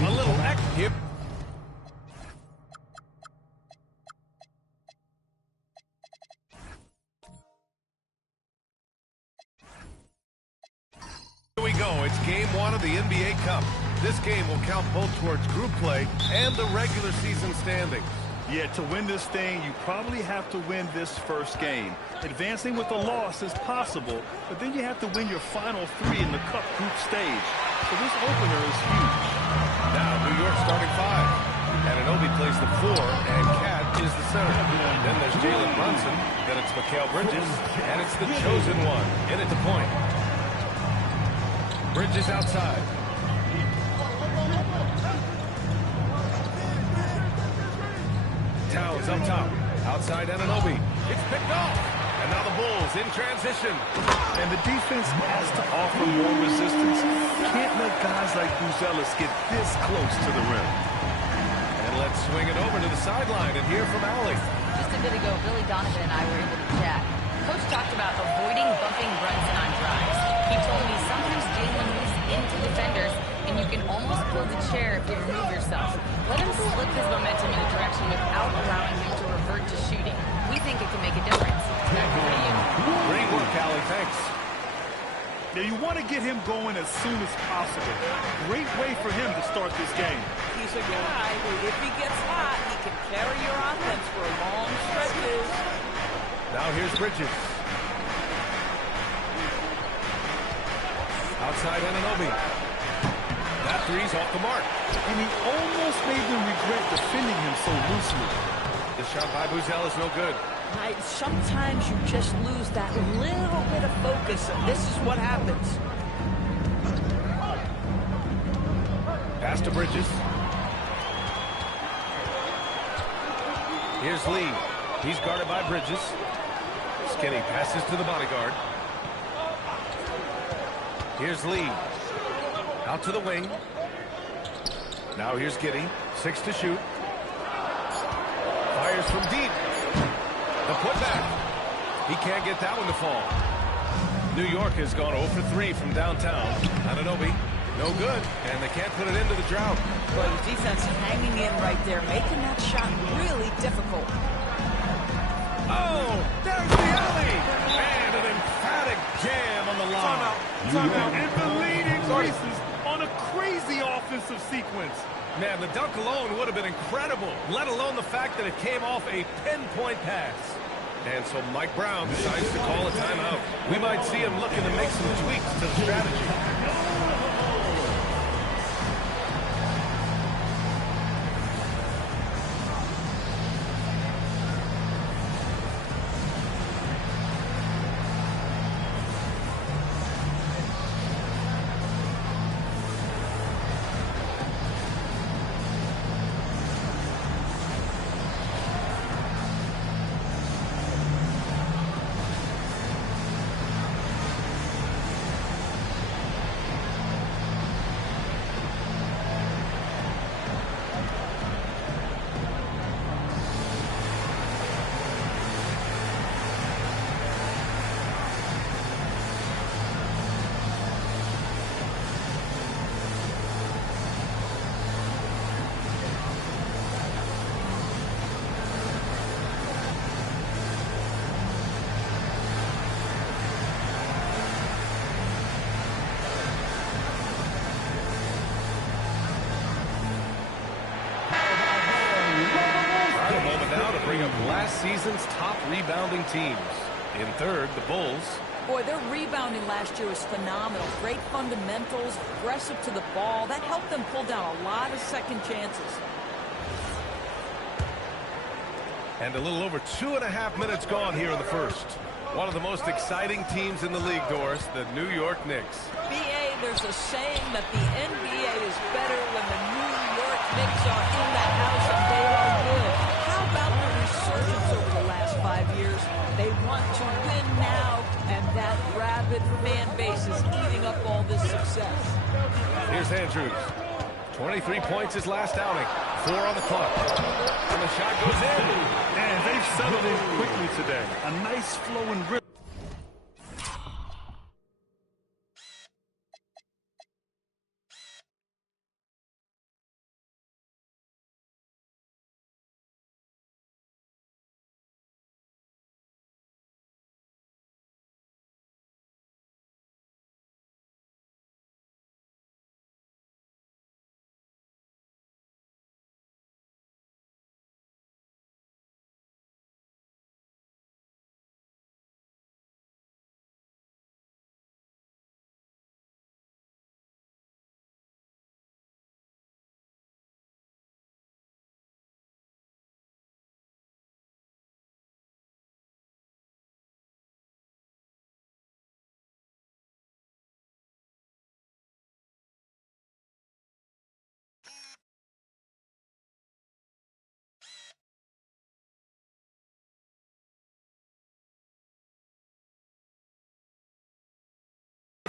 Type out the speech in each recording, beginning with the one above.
A little hip. Here we go. It's game one of the NBA Cup. This game will count both towards group play and the regular season standings. Yeah, to win this thing, you probably have to win this first game. Advancing with a loss is possible, but then you have to win your final three in the Cup group stage. So this opener is huge. Now, New York starting five. Anunoby plays the 4, and Cat is the center. Then there's Jalen Brunson. Then it's Mikal Bridges, and it's the chosen one in at the point. Bridges outside. Towns up top. Outside Anunoby. It's picked off. And now the Bulls in transition. And the defense has to offer more resistance. Can't let guys like Buzelis get this close to the rim. And let's swing it over to the sideline and hear from Allie. Just a bit ago, Billy Donovan and I were able to chat. Coach talked about avoiding bumping Brunson on drives. He told me sometimes Jalen moves into defenders, and you can almost pull the chair if you remove yourself. Let him slip his momentum in a direction without allowing him to revert to shooting. We think it can make a difference. Back to you. Great work, Allie. Thanks. Now, you want to get him going as soon as possible. Great way for him to start this game. He's a guy who, if he gets hot, he can carry your offense for long stretches. Now here's Bridges. Outside Anunoby. That three's off the mark. And he almost made them regret defending him so loosely. The shot by Buzel is no good. Sometimes you just lose that little bit of focus, and this is what happens. Pass to Bridges. Here's Lee. He's guarded by Bridges. Skinny passes to the bodyguard. Here's Lee. Out to the wing. Now here's Giddey. 6 to shoot. Fires from deep. The putback. He can't get that one to fall. New York has gone 0 for 3 from downtown. Anunoby, no good. And they can't put it into the drought. Well, the defense hanging in right there, making that shot really difficult. Oh, there's the alley. And an emphatic jam on the line. Timeout. And the lead increases on a crazy offensive sequence. Man, the dunk alone would have been incredible, let alone the fact that it came off a pinpoint pass. And so Mike Brown decides to call a timeout. We might see him looking to make some tweaks to the strategy. Last season's top rebounding teams. In third, the Bulls. Boy, their rebounding last year was phenomenal. Great fundamentals, aggressive to the ball. That helped them pull down a lot of second chances. And a little over 2.5 minutes gone here in the first. One of the most exciting teams in the league, Doris, the New York Knicks. BA, there's a saying that the NBA is better when the New York Knicks are in the house and they are good. How about the resurgence over the last 5 years? They want to win now, and that rabid fan base is eating up all this success. Here's Andrews. 23 points his last outing. 4 on the clock. And the shot goes in. And they've settled in quickly today. A nice flowing rip.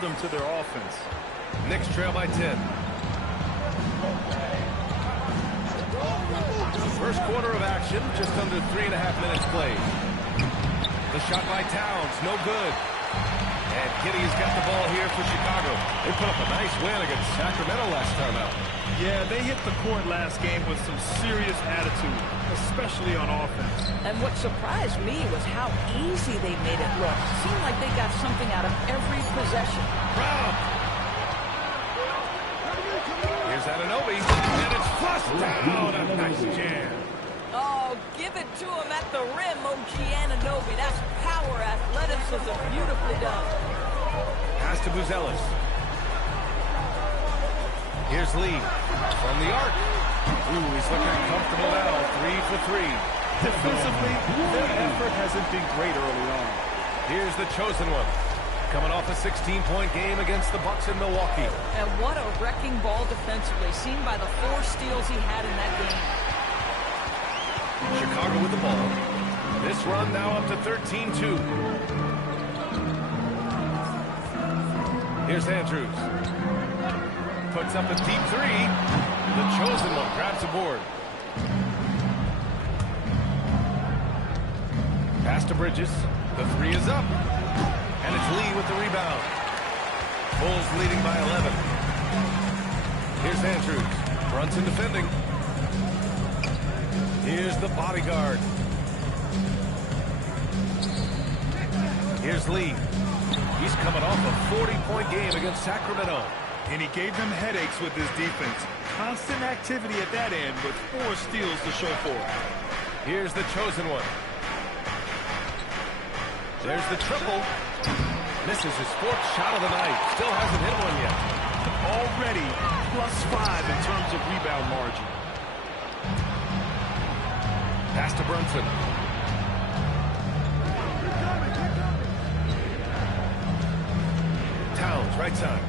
them to their offense. Knicks trail by 10. First quarter of action, just under 3.5 minutes played. The shot by Towns, no good. And Giddey's got the ball here for Chicago. They put up a nice win against Sacramento last time out. Yeah, they hit the court last game with some serious attitude, especially on offense. And what surprised me was how easy they made it look. Seemed like they got something out of every possession. Brown. Here's Anunoby, and it's flushed down. A nice jam. Oh, give it to him at the rim, OG Anunoby. That's power, athleticism, beautifully done. Pass to Buzelis. Here's Lee from the arc. Ooh, he's looking comfortable now. 3 for 3. Defensively, their effort hasn't been great early on. Here's the chosen one. Coming off a 16-point game against the Bucks in Milwaukee. And what a wrecking ball defensively, seen by the 4 steals he had in that game. Chicago with the ball. This run now up to 13-2. Here's Andrews. Puts up a deep 3. The chosen one grabs a board. Pass to Bridges. The 3 is up. And it's Lee with the rebound. Bulls leading by 11. Here's Andrews. Brunson defending. Here's the bodyguard. Here's Lee. He's coming off a 40-point game against Sacramento. And he gave them headaches with his defense. Constant activity at that end with 4 steals to show for it. Here's the chosen one. There's the triple. Misses his 4th shot of the night. Still hasn't hit one yet. Already +5 in terms of rebound margin. Pass to Brunson. Towns, right side.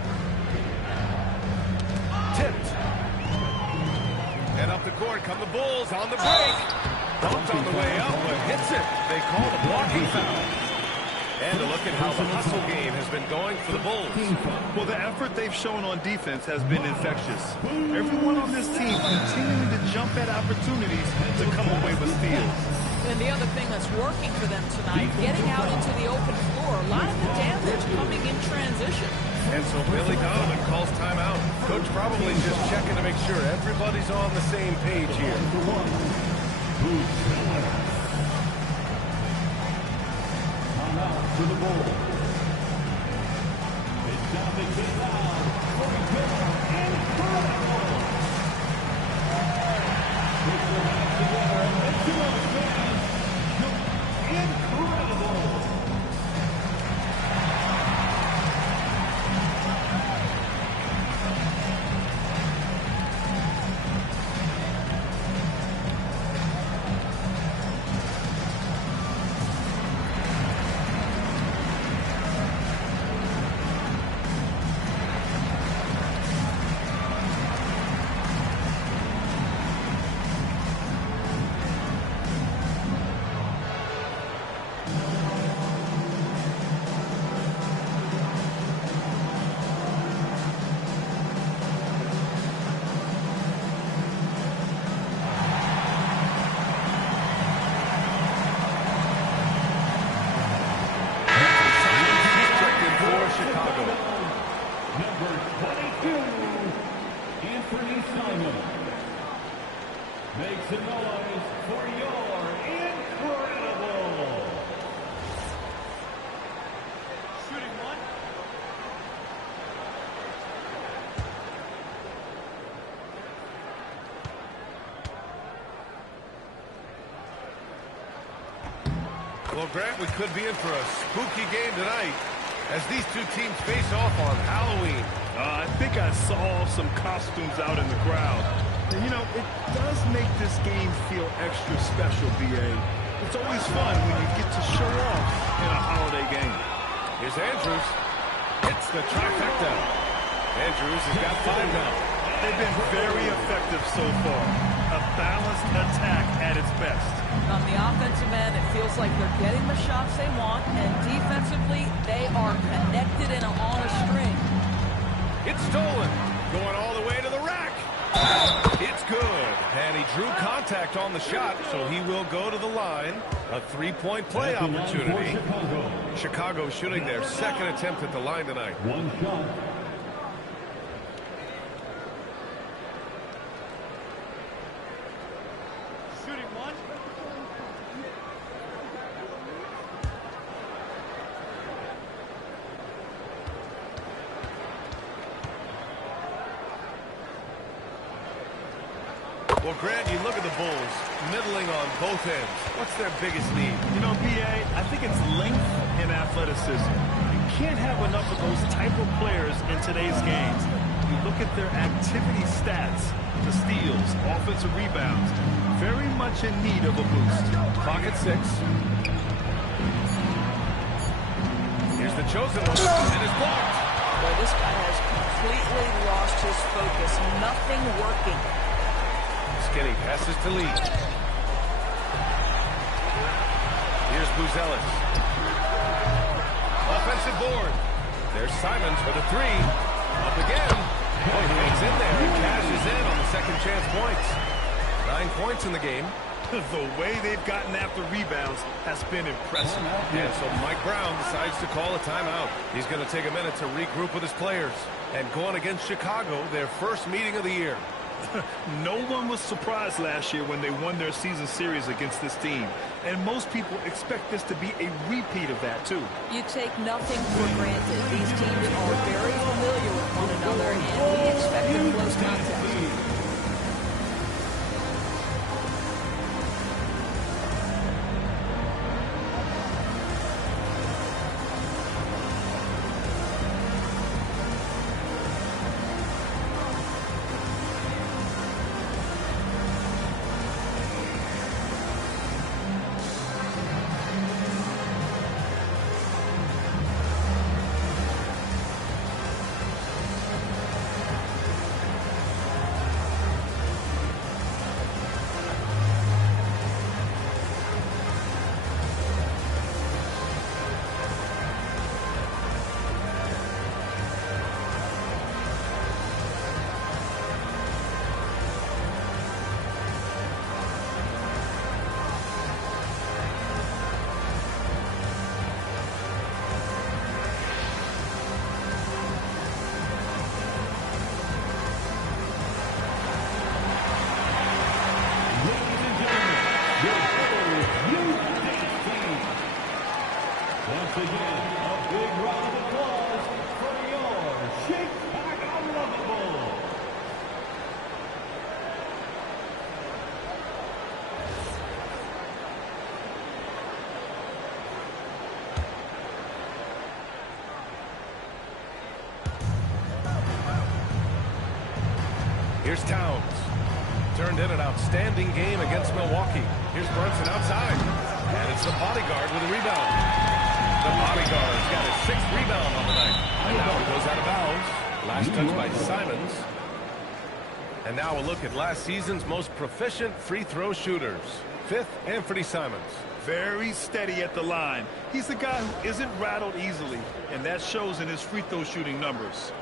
Tipped. And up the court come the Bulls on the break. Bumped on the way up, but hits it. They call the blocking foul. And a look at how the hustle game has been going for the Bulls. Well, the effort they've shown on defense has been infectious. Everyone on this team continuing to jump at opportunities to come away with steals. And the other thing that's working for them tonight, getting out into the open floor, a lot of the damage coming in transition. And so Billy Donovan calls timeout. Coach probably just checking to make sure everybody's on the same page here. To the ball. It's down to get down. Incredible. Incredible. Make some noise for your incredible. Shooting one. Well, Grant, we could be in for a spooky game tonight as these two teams face off on Halloween. I think I saw some costumes out in the crowd. And, you know, it does make this game feel extra special, B.A. It's always fun when you get to show off in a holiday game. Here's Andrews. Hits the trifecta. Andrews has got 5 now. They've been very effective so far. balanced attack at its best. On the offensive end, it feels like they're getting the shots they want, and defensively, they are connected and on a string. It's stolen. Going all the way to the rack. It's good. And he drew contact on the shot, so he will go to the line. A three-point play opportunity. Chicago shooting their second attempt at the line tonight. One shot. Shooting one. Well, Grant, you look at the Bulls, middling on both ends. What's their biggest need? You know, B.A., I think it's length and athleticism. You can't have enough of those type of players in today's games. You look at their activity stats, the steals, offensive rebounds, very much in need of a boost. Clock at 6. Here's the chosen one, and it's blocked. Boy, this guy has completely lost his focus. Nothing working. Skinny passes to Lee. Here's Buzelis. Offensive board. There's Simons for the three. Up again. Oh, he hangs in there and cashes in on the second chance points. 9 points in the game. The way they've gotten after rebounds has been impressive. And so Mike Brown decides to call a timeout. He's going to take a minute to regroup with his players. And going against Chicago, their first meeting of the year. No one was surprised last year when they won their season series against this team. And most people expect this to be a repeat of that, too. You take nothing for granted. These teams are very familiar with one another, and we expect a close contest. Once again, a big round of applause for your Chicago Bulls. Here's Towns. Turned in an outstanding game against Milwaukee. Here's Brunson outside. And it's the bodyguard with a rebound. The bodyguard's got his 6th rebound on the night. And now he goes out of bounds. Last touch by Simons. And now a look at last season's most proficient free throw shooters. 5th, Anthony Simons. Very steady at the line. He's the guy who isn't rattled easily, and that shows in his free throw shooting numbers.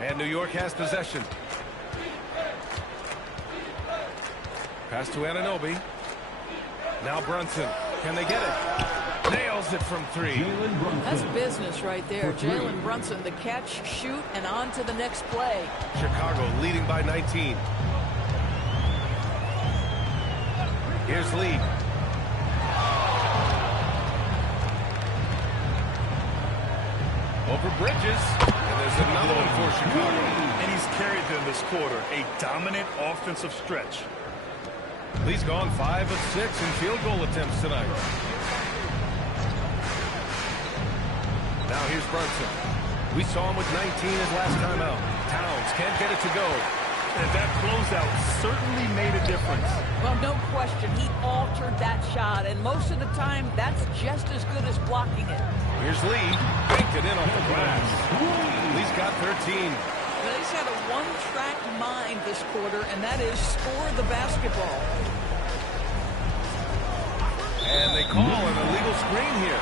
And New York has possession. Pass to Anunoby. Now Brunson. Can they get it? Nails it from 3. That's business right there. Jalen Brunson, the catch, shoot, and on to the next play. Chicago leading by 19. Here's Lee. Over Bridges. And there's another one for Chicago. And he's carried them this quarter. A dominant offensive stretch. Lee's gone 5 of 6 in field goal attempts tonight. Now here's Brunson. We saw him with 19 his last time out. Towns can't get it to go. And that closeout certainly made a difference. Well, no question. He altered that shot, and most of the time, that's just as good as blocking it. Here's Lee. Banked it in off the glass. Lee's got 13. Well, he's had a one-track mind this quarter, and that is score the basketball. And they call an illegal screen here.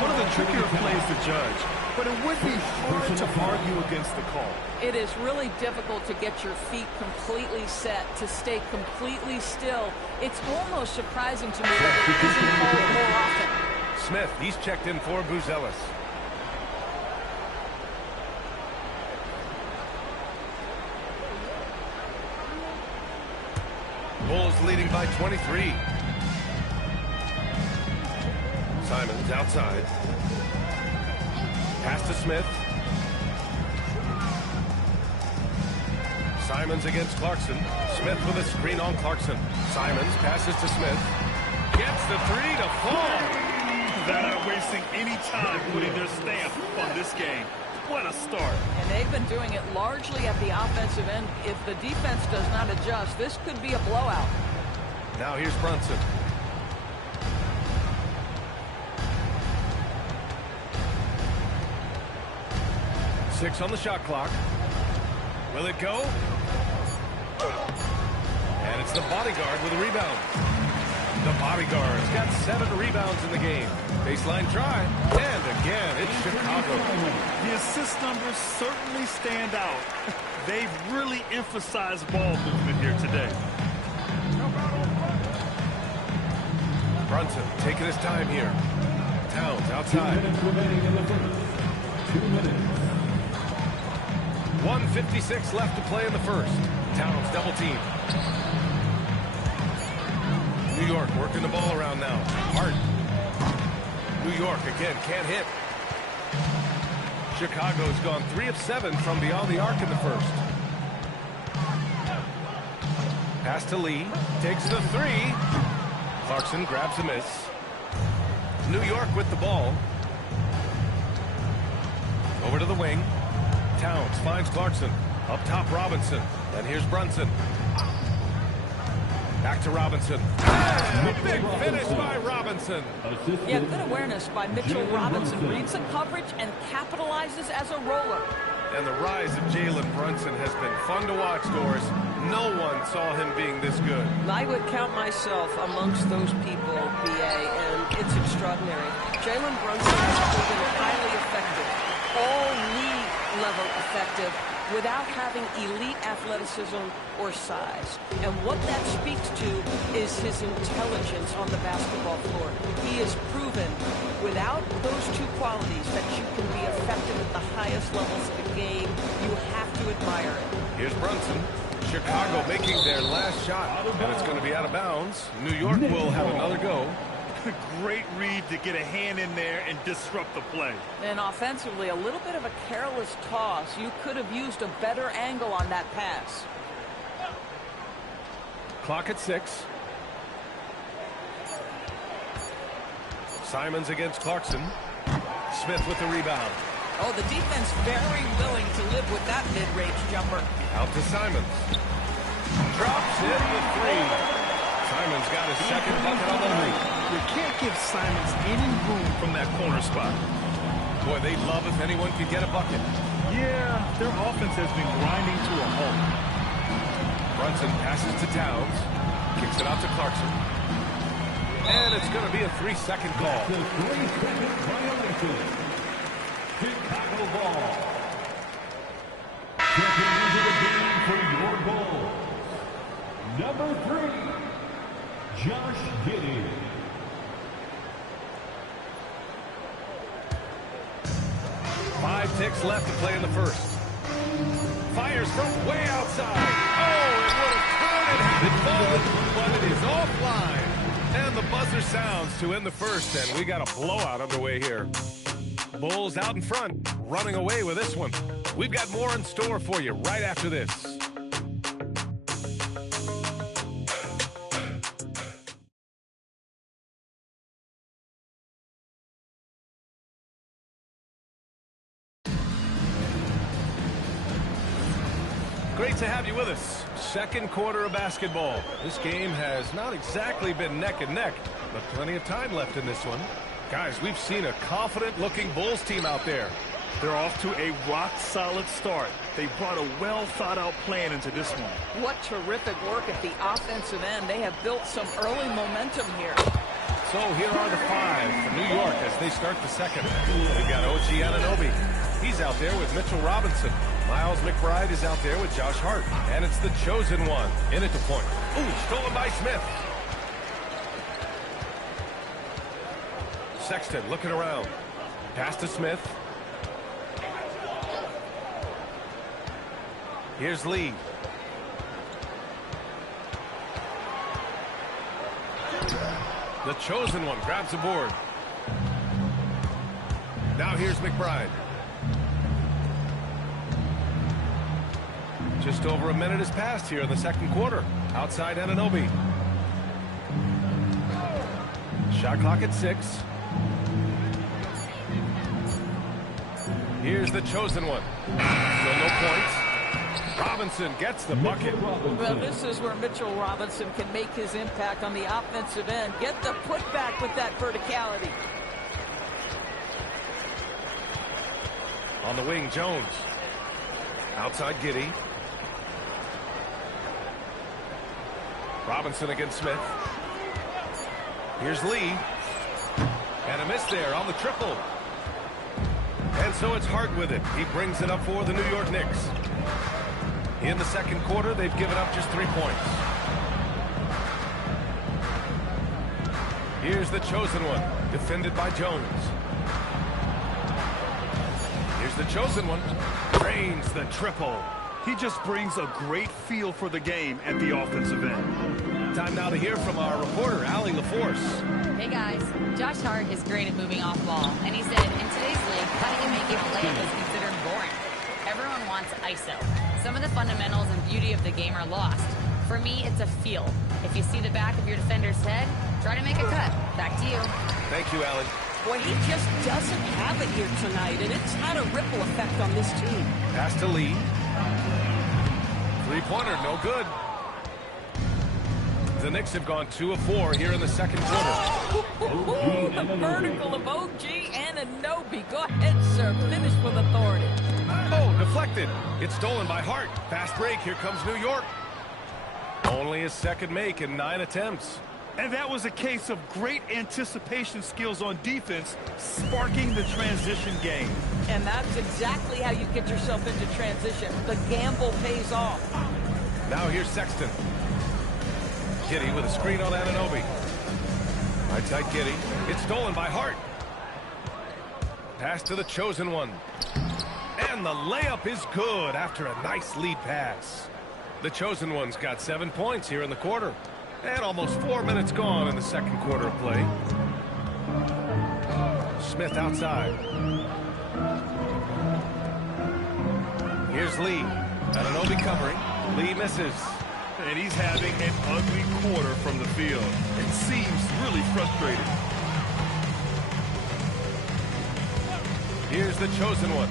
One of the trickier plays to judge, but it would be hard to argue against the call. It is really difficult to get your feet completely set, to stay completely still. It's almost surprising to me that it isn't called more often. Smith, he's checked in for Buzelis. Bulls leading by 23. Simons outside. Pass to Smith. Simons against Clarkson. Smith with a screen on Clarkson. Simons passes to Smith. Gets the three to fall. They're not wasting any time putting their stamp on this game. What a start. And they've been doing it largely at the offensive end. If the defense does not adjust, this could be a blowout. Now here's Brunson. Six on the shot clock. Will it go? And it's the bodyguard with a rebound. The bodyguard's got 7 rebounds in the game. Baseline try. And again, it's Chicago. The assist numbers certainly stand out. They've really emphasized ball movement here today. Brunson taking his time here. Towns outside. 2 minutes remaining in the first. 2 minutes. 1:56 left to play in the first. Towns double team. New York working the ball around now. Harden. New York again can't hit. Chicago's gone 3 of 7 from beyond the arc in the first. Pass to Lee. Takes the 3. Clarkson grabs a miss. New York with the ball. Over to the wing. Towns finds Clarkson. Up top, Robinson. And here's Brunson. Back to Robinson. And a big finish by Robinson. Yeah, good awareness by Mitchell Robinson. Reads the coverage and capitalizes as a roller. And the rise of Jalen Brunson has been fun to watch, Doris. No one saw him being this good. I would count myself amongst those people, B.A., and it's extraordinary. Jalen Brunson has proven highly effective, all league-level effective, without having elite athleticism or size. And what that speaks to is his intelligence on the basketball floor. He has proven, without those two qualities, that you can be effective at the highest levels of the game. You have to admire it. Here's Brunson. Chicago making their last shot, and it's going to be out of bounds. New York will have another go. Great read to get a hand in there and disrupt the play. And offensively, a little bit of a careless toss. You could have used a better angle on that pass. Clock at 6. Simons against Clarkson. Smith with the rebound. Oh, the defense very willing to live with that mid-range jumper. Out to Simons. Drops in the 3. Simons got his second bucket on the night. You can't give Simons any room from that corner spot. Boy, they'd love if anyone could get a bucket. Yeah, their offense has been grinding to a halt. Brunson passes to Towns. Kicks it out to Clarkson. And it's going to be a 3-second call. The 3-second violation. Chicago ball. Stepping into the game for your Bulls. Number 3, Josh Giddey. Five ticks left to play in the first. Fires from way outside. Oh, it would have counted had it fallen, but it is offline. And the buzzer sounds to end the first, and we got a blowout underway here. Bulls out in front, running away with this one. We've got more in store for you right after this. Great to have you with us. Second quarter of basketball. This game has not exactly been neck and neck, but plenty of time left in this one. Guys, we've seen a confident-looking Bulls team out there. They're off to a rock-solid start. They brought a well-thought-out plan into this one. What terrific work at the offensive end. They have built some early momentum here. So here are the 5 for New York as they start the second. They've got OG Anunoby. He's out there with Mitchell Robinson. Miles McBride is out there with Josh Hart. And it's the chosen one in at the point. Ooh, stolen by Smith. Sexton looking around. Pass to Smith. Here's Lee. The chosen one grabs the board. Now here's McBride. Just over a minute has passed here in the second quarter. Outside Anunoby. Shot clock at 6. Here's the chosen one. Still no points. Robinson gets the bucket. Well, this is where Mitchell Robinson can make his impact on the offensive end. Get the putback with that verticality. On the wing, Jones. Outside Giddey. Robinson against Smith. Here's Lee. And a miss there on the triple. And so it's Hart with it. He brings it up for the New York Knicks. In the second quarter, they've given up just 3 points. Here's the chosen one, defended by Jones. Here's the chosen one, drains the triple. He just brings a great feel for the game at the offensive end. Time now to hear from our reporter, Allie LaForce. Hey guys, Josh Hart is great at moving off ball, and he said in today's league, cutting and making a layup is considered boring. Everyone wants ISO. Some of the fundamentals and beauty of the game are lost. For me, it's a feel. If you see the back of your defender's head, try to make a cut. Back to you. Thank you, Allie. Boy, he just doesn't have it here tonight, and it's had a ripple effect on this team. Pass to Lee. Three-pointer, no good. The Knicks have gone 2 of 4 here in the second quarter. The vertical of OG Anunoby. Go ahead, sir. Finish with authority. Oh, deflected. It's stolen by Hart. Fast break. Here comes New York. Only his second make in 9 attempts. And that was a case of great anticipation skills on defense, sparking the transition game. And that's exactly how you get yourself into transition. The gamble pays off. Now here's Sexton. Giddey with a screen on Anunoby. Right side Giddey. It's stolen by Hart. Pass to the chosen one. And the layup is good after a nice lead pass. The chosen one's got 7 points here in the quarter. And almost 4 minutes gone in the second quarter of play. Smith outside. Here's Lee. Anunoby covering. Lee misses. And he's having an ugly quarter from the field. It seems really frustrating. Here's the chosen one.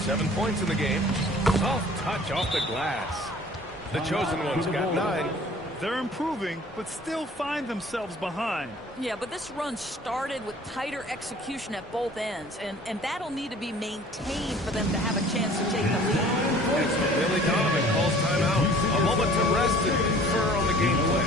7 points in the game. Soft touch off the glass. The chosen one's got 9. They're improving, but still find themselves behind. Yeah, but this run started with tighter execution at both ends, and that'll need to be maintained for them to have a chance to take the lead. And so Billy Donovan calls timeout. A moment to rest and confer on the game plan.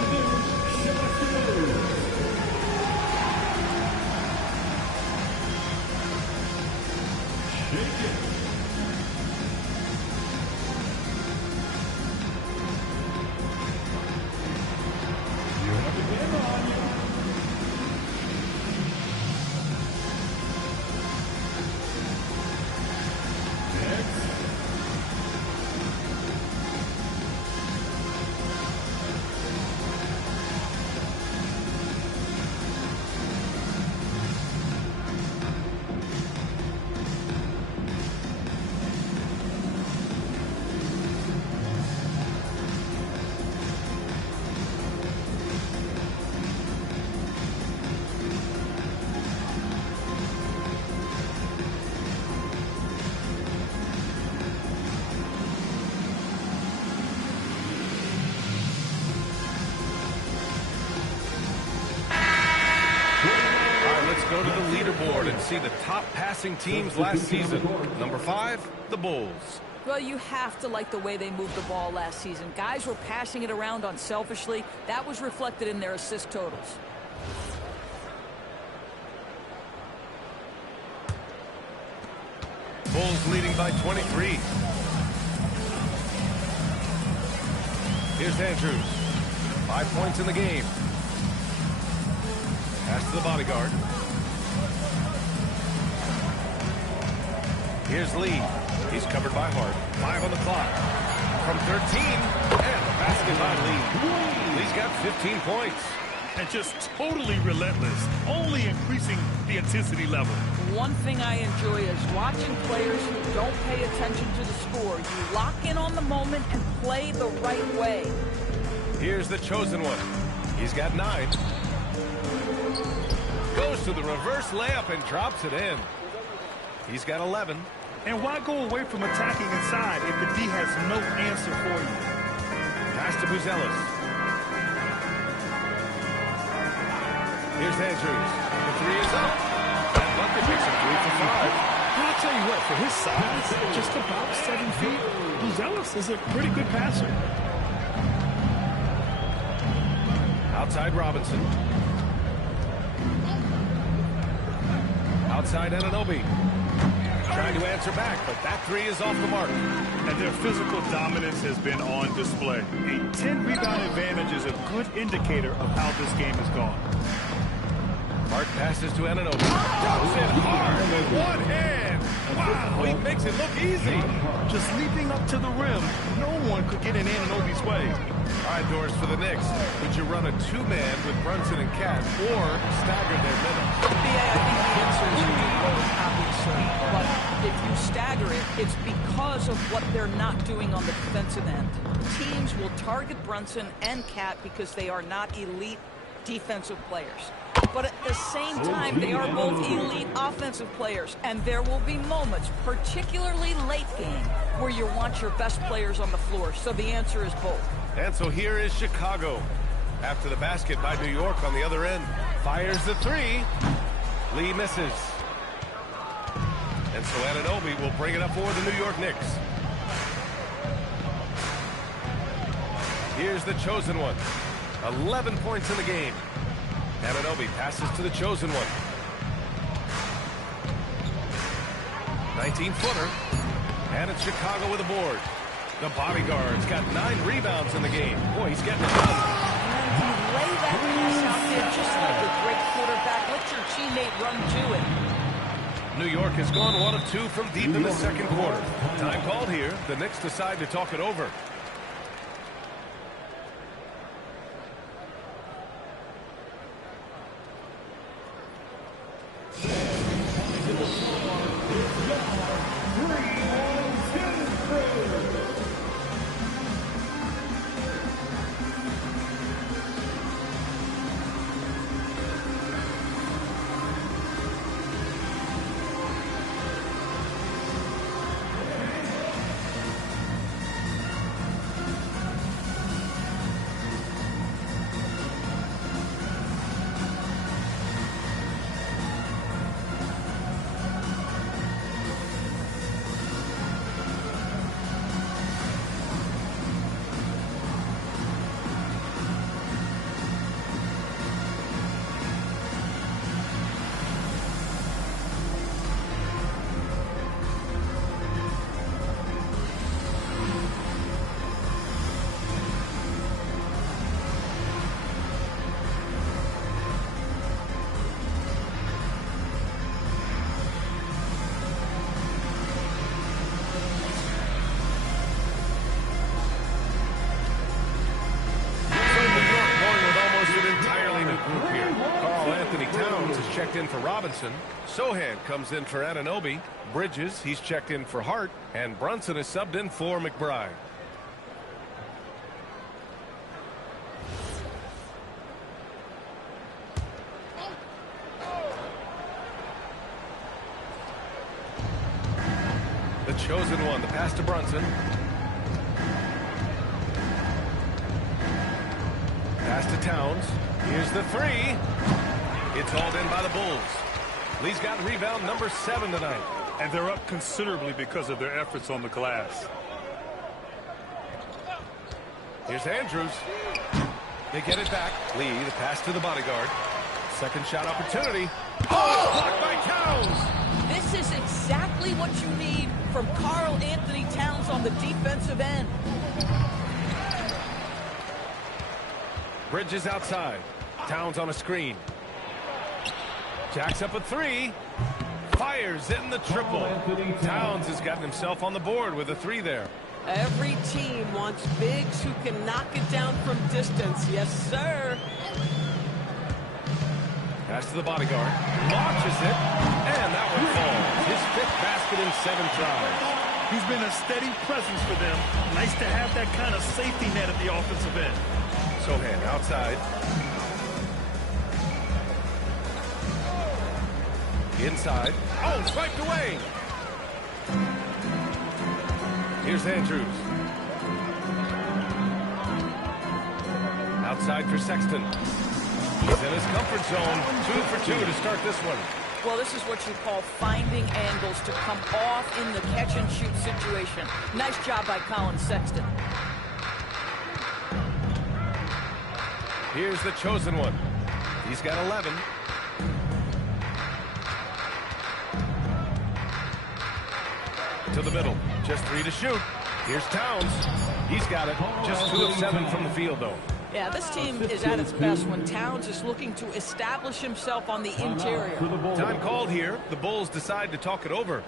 leaderboard and see the top passing teams last season. Number 5, the Bulls. Well, you have to like the way they moved the ball last season. Guys were passing it around unselfishly. That was reflected in their assist totals. Bulls leading by 23. Here's Andrews. 5 points in the game. Pass to the bodyguard. Here's Lee. He's covered by Hart. 5 on the clock. From 13, and a basket by Lee. Lee's got 15 points. And just totally relentless, only increasing the intensity level. One thing I enjoy is watching players who don't pay attention to the score. You lock in on the moment and play the right way. Here's the chosen one. He's got 9. Goes to the reverse layup and drops it in. He's got 11. And why go away from attacking inside if the D has no answer for you? Pass to Buzelis. Here's Andrews. The 3 is up. That bucket makes him 3 for 5. And I'll tell you what, for his size, just about 7 feet, Buzelis is a pretty good passer. Outside Robinson. Outside Anunoby. Trying to answer back, but that 3 is off the mark. And their physical dominance has been on display. A 10-rebound advantage is a good indicator of how this game has gone. Hart passes to Anunoby. Drops it hard with one hand. Wow, he makes it look easy. Just leaping up to the rim, no one could get in Anunoby's way. All right, Doris, for the Knicks, would you run a 2-man with Brunson and Cat or stagger their minutes? I think the answer is both, obviously. But if you stagger it, it's because of what they're not doing on the defensive end. Teams will target Brunson and Cat because they are not elite defensive players. But at the same time, they are both elite offensive players. And there will be moments, particularly late game, where you want your best players on the floor. So the answer is both. And so here is Chicago. After the basket by New York on the other end. Fires the 3. Lee misses. And so Anunoby will bring it up for the New York Knicks. Here's the chosen one. 11 points in the game. Anunoby passes to the chosen one. 19-footer. And it's Chicago with a board. The bodyguard's got 9 rebounds in the game. Boy, he's getting it done. And you lay that pass out there just like a great quarterback. Let your teammate run to it. New York has gone 1 of 2 from deep in the second quarter. Time called here. The Knicks decide to talk it over. Checked in for Robinson. Sohan comes in for Anunoby. Bridges, he's checked in for Hart. And Brunson is subbed in for McBride. The chosen one, the pass to Brunson. Pass to Towns. Here's the 3. It's hauled in by the Bulls. Lee's got rebound number 7 tonight. And they're up considerably because of their efforts on the glass. Here's Andrews. They get it back. Lee, the pass to the bodyguard. Second shot opportunity. Oh, blocked by Towns. This is exactly what you need from Karl Anthony Towns on the defensive end. Bridges outside. Towns on a screen. Jacks up a 3. Fires in the triple. Towns has gotten himself on the board with a 3 there. Every team wants bigs who can knock it down from distance. Yes, sir. Pass to the bodyguard. Launches it. And that one falls. His 5th basket in 7 tries. He's been a steady presence for them. Nice to have that kind of safety net at the offensive end. Sohan outside. Inside. Oh, swiped away. Here's Andrews. Outside for Sexton. He's in his comfort zone. 2 for 2 to start this one. Well, this is what you call finding angles to come off in the catch-and-shoot situation. Nice job by Colin Sexton. Here's the chosen one. He's got 11. To the middle. Just 3 to shoot. Here's Towns. He's got it. Just 2 of 7 from the field, though. Yeah, this team is at its best when Towns is looking to establish himself on the interior. Time called here. The Bulls decide to talk it over.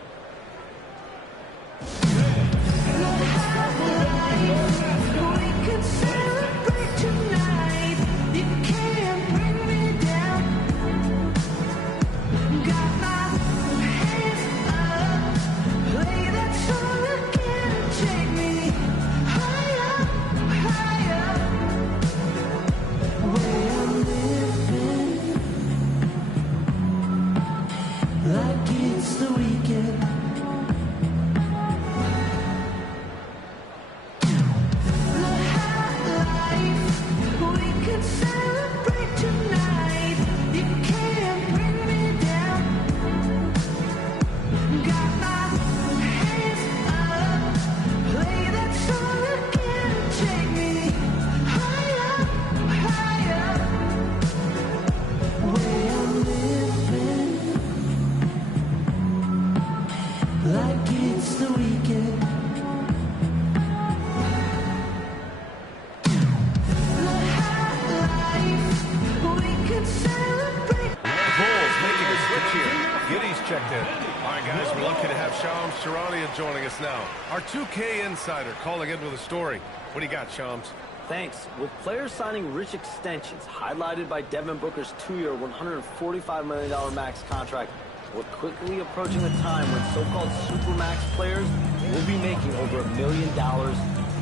Joining us now, our 2K insider calling in with a story. What do you got, Shams? Thanks. With players signing rich extensions, highlighted by Devin Booker's 2-year, $145 million max contract, we're quickly approaching a time when so-called supermax players will be making over $1 million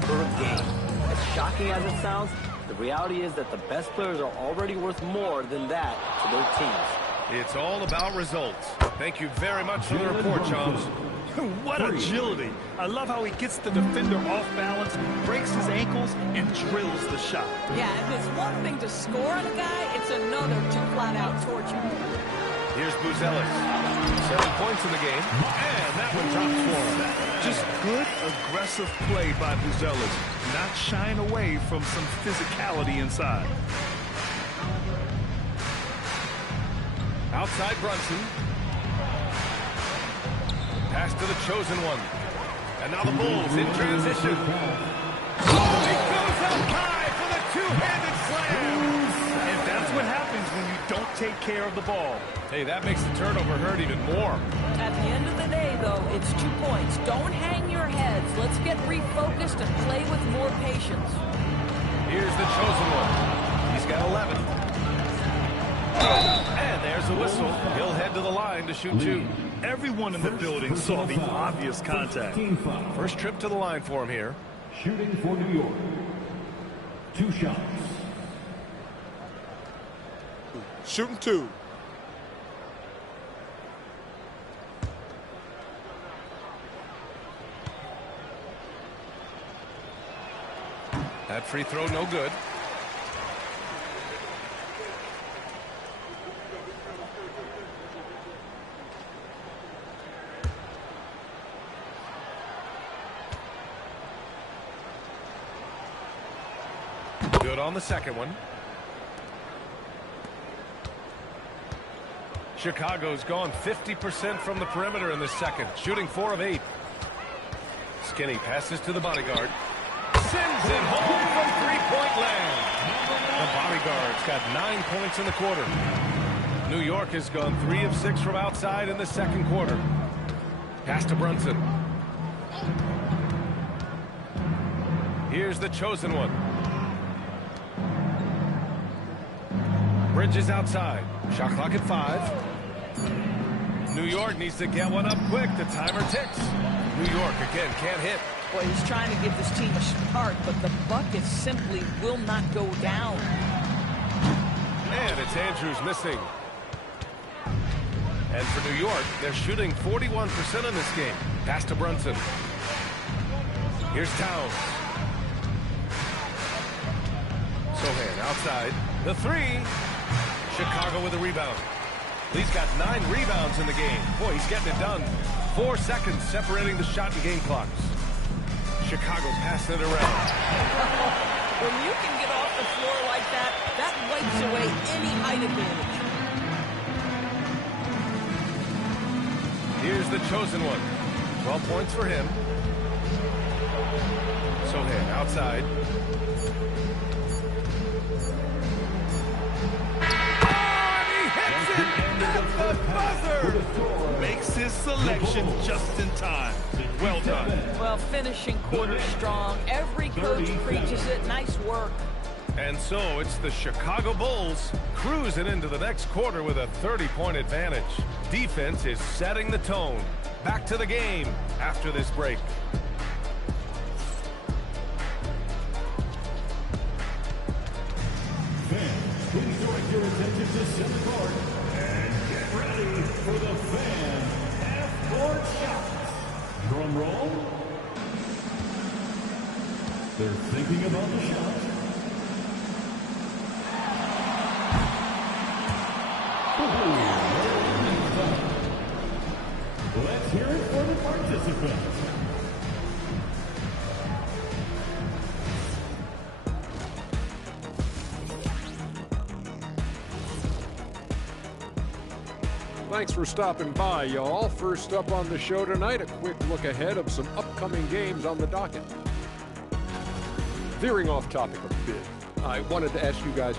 per game. As shocking as it sounds, the reality is that the best players are already worth more than that to their teams. It's all about results. Thank you very much for the report, Shams. What agility. I love how he gets the defender off balance, breaks his ankles, and drills the shot. Yeah, and it's one thing to score on a guy, it's another to flat-out torture him. Here's Buzelis. 7 points in the game, and that one drops for him. Just good, aggressive play by Buzelis, not shying away from some physicality inside. Outside Brunson. Pass to the chosen one. And now the Bulls in transition. Oh, he goes up high for the two-handed slam. And that's what happens when you don't take care of the ball. Hey, that makes the turnover hurt even more. At the end of the day, though, it's 2 points. Don't hang your heads. Let's get refocused and play with more patience. Here's the chosen one. He's got 11. And there's a whistle. He'll head to the line to shoot 2. Everyone in the building saw the obvious contact. First trip to the line for him here. Shooting for New York. 2 shots. Shooting 2. That free throw no good. Good on the second one. Chicago's gone 50% from the perimeter in the second, shooting 4 of 8. Skinny passes to the bodyguard. Sends it home from three-point land. The bodyguard's got 9 points in the quarter. New York has gone 3 of 6 from outside in the second quarter. Pass to Brunson. Here's the chosen one. Bridges outside. Shot clock at 5. New York needs to get one up quick. The timer ticks. New York, again, can't hit. Boy, he's trying to give this team a spark, but the bucket simply will not go down. And it's Andrews missing. And for New York, they're shooting 41% in this game. Pass to Brunson. Here's Towns. Sohan outside. The 3. Chicago with a rebound. He's got 9 rebounds in the game. Boy, he's getting it done. 4 seconds separating the shot and game clocks. Chicago's passing it around. When you can get off the floor like that, that wipes away any height advantage. Here's the chosen one. 12 points for him. Sohan outside. The buzzer Makes his selection just in time. Well done. Well, finishing quarter strong. Every coach preaches it. Nice work. And so it's the Chicago Bulls cruising into the next quarter with a 30-point advantage. Defense is setting the tone. Back to the game after this break. Fans, please direct your attention to center court and get ready for the fan half-court shot. Drum roll. They're thinking about the shot. Let's hear it for the participants. Thanks for stopping by, y'all. First up on the show tonight, a quick look ahead of some upcoming games on the docket. Veering off topic a bit, I wanted to ask you guys,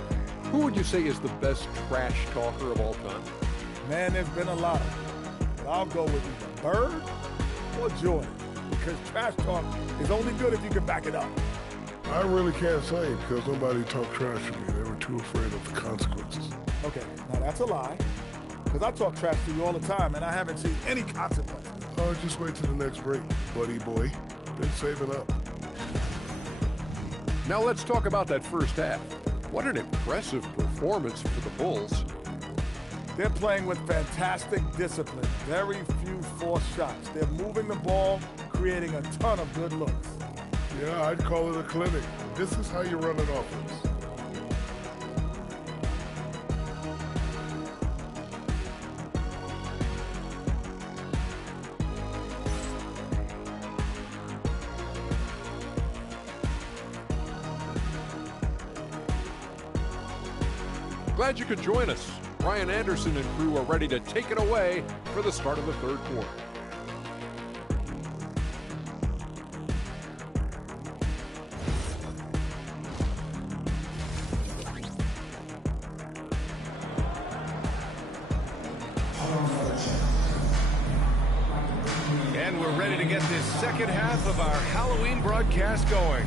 who would you say is the best trash talker of all time? Man, there's been a lot of them. But I'll go with either Bird or Jordan, because trash talk is only good if you can back it up. I really can't say because nobody talked trash to me. They were too afraid of the consequences. Okay, now that's a lie, because I talk trash to you all the time, and I haven't seen any consequences. Oh, just wait till the next break, buddy boy. Been saving up. Now let's talk about that first half. What an impressive performance for the Bulls. They're playing with fantastic discipline. Very few forced shots. They're moving the ball, creating a ton of good looks. Yeah, I'd call it a clinic. This is how you run an offense. Glad you could join us. Ryan Anderson and crew are ready to take it away for the start of the third quarter. And we're ready to get this second half of our Halloween broadcast going.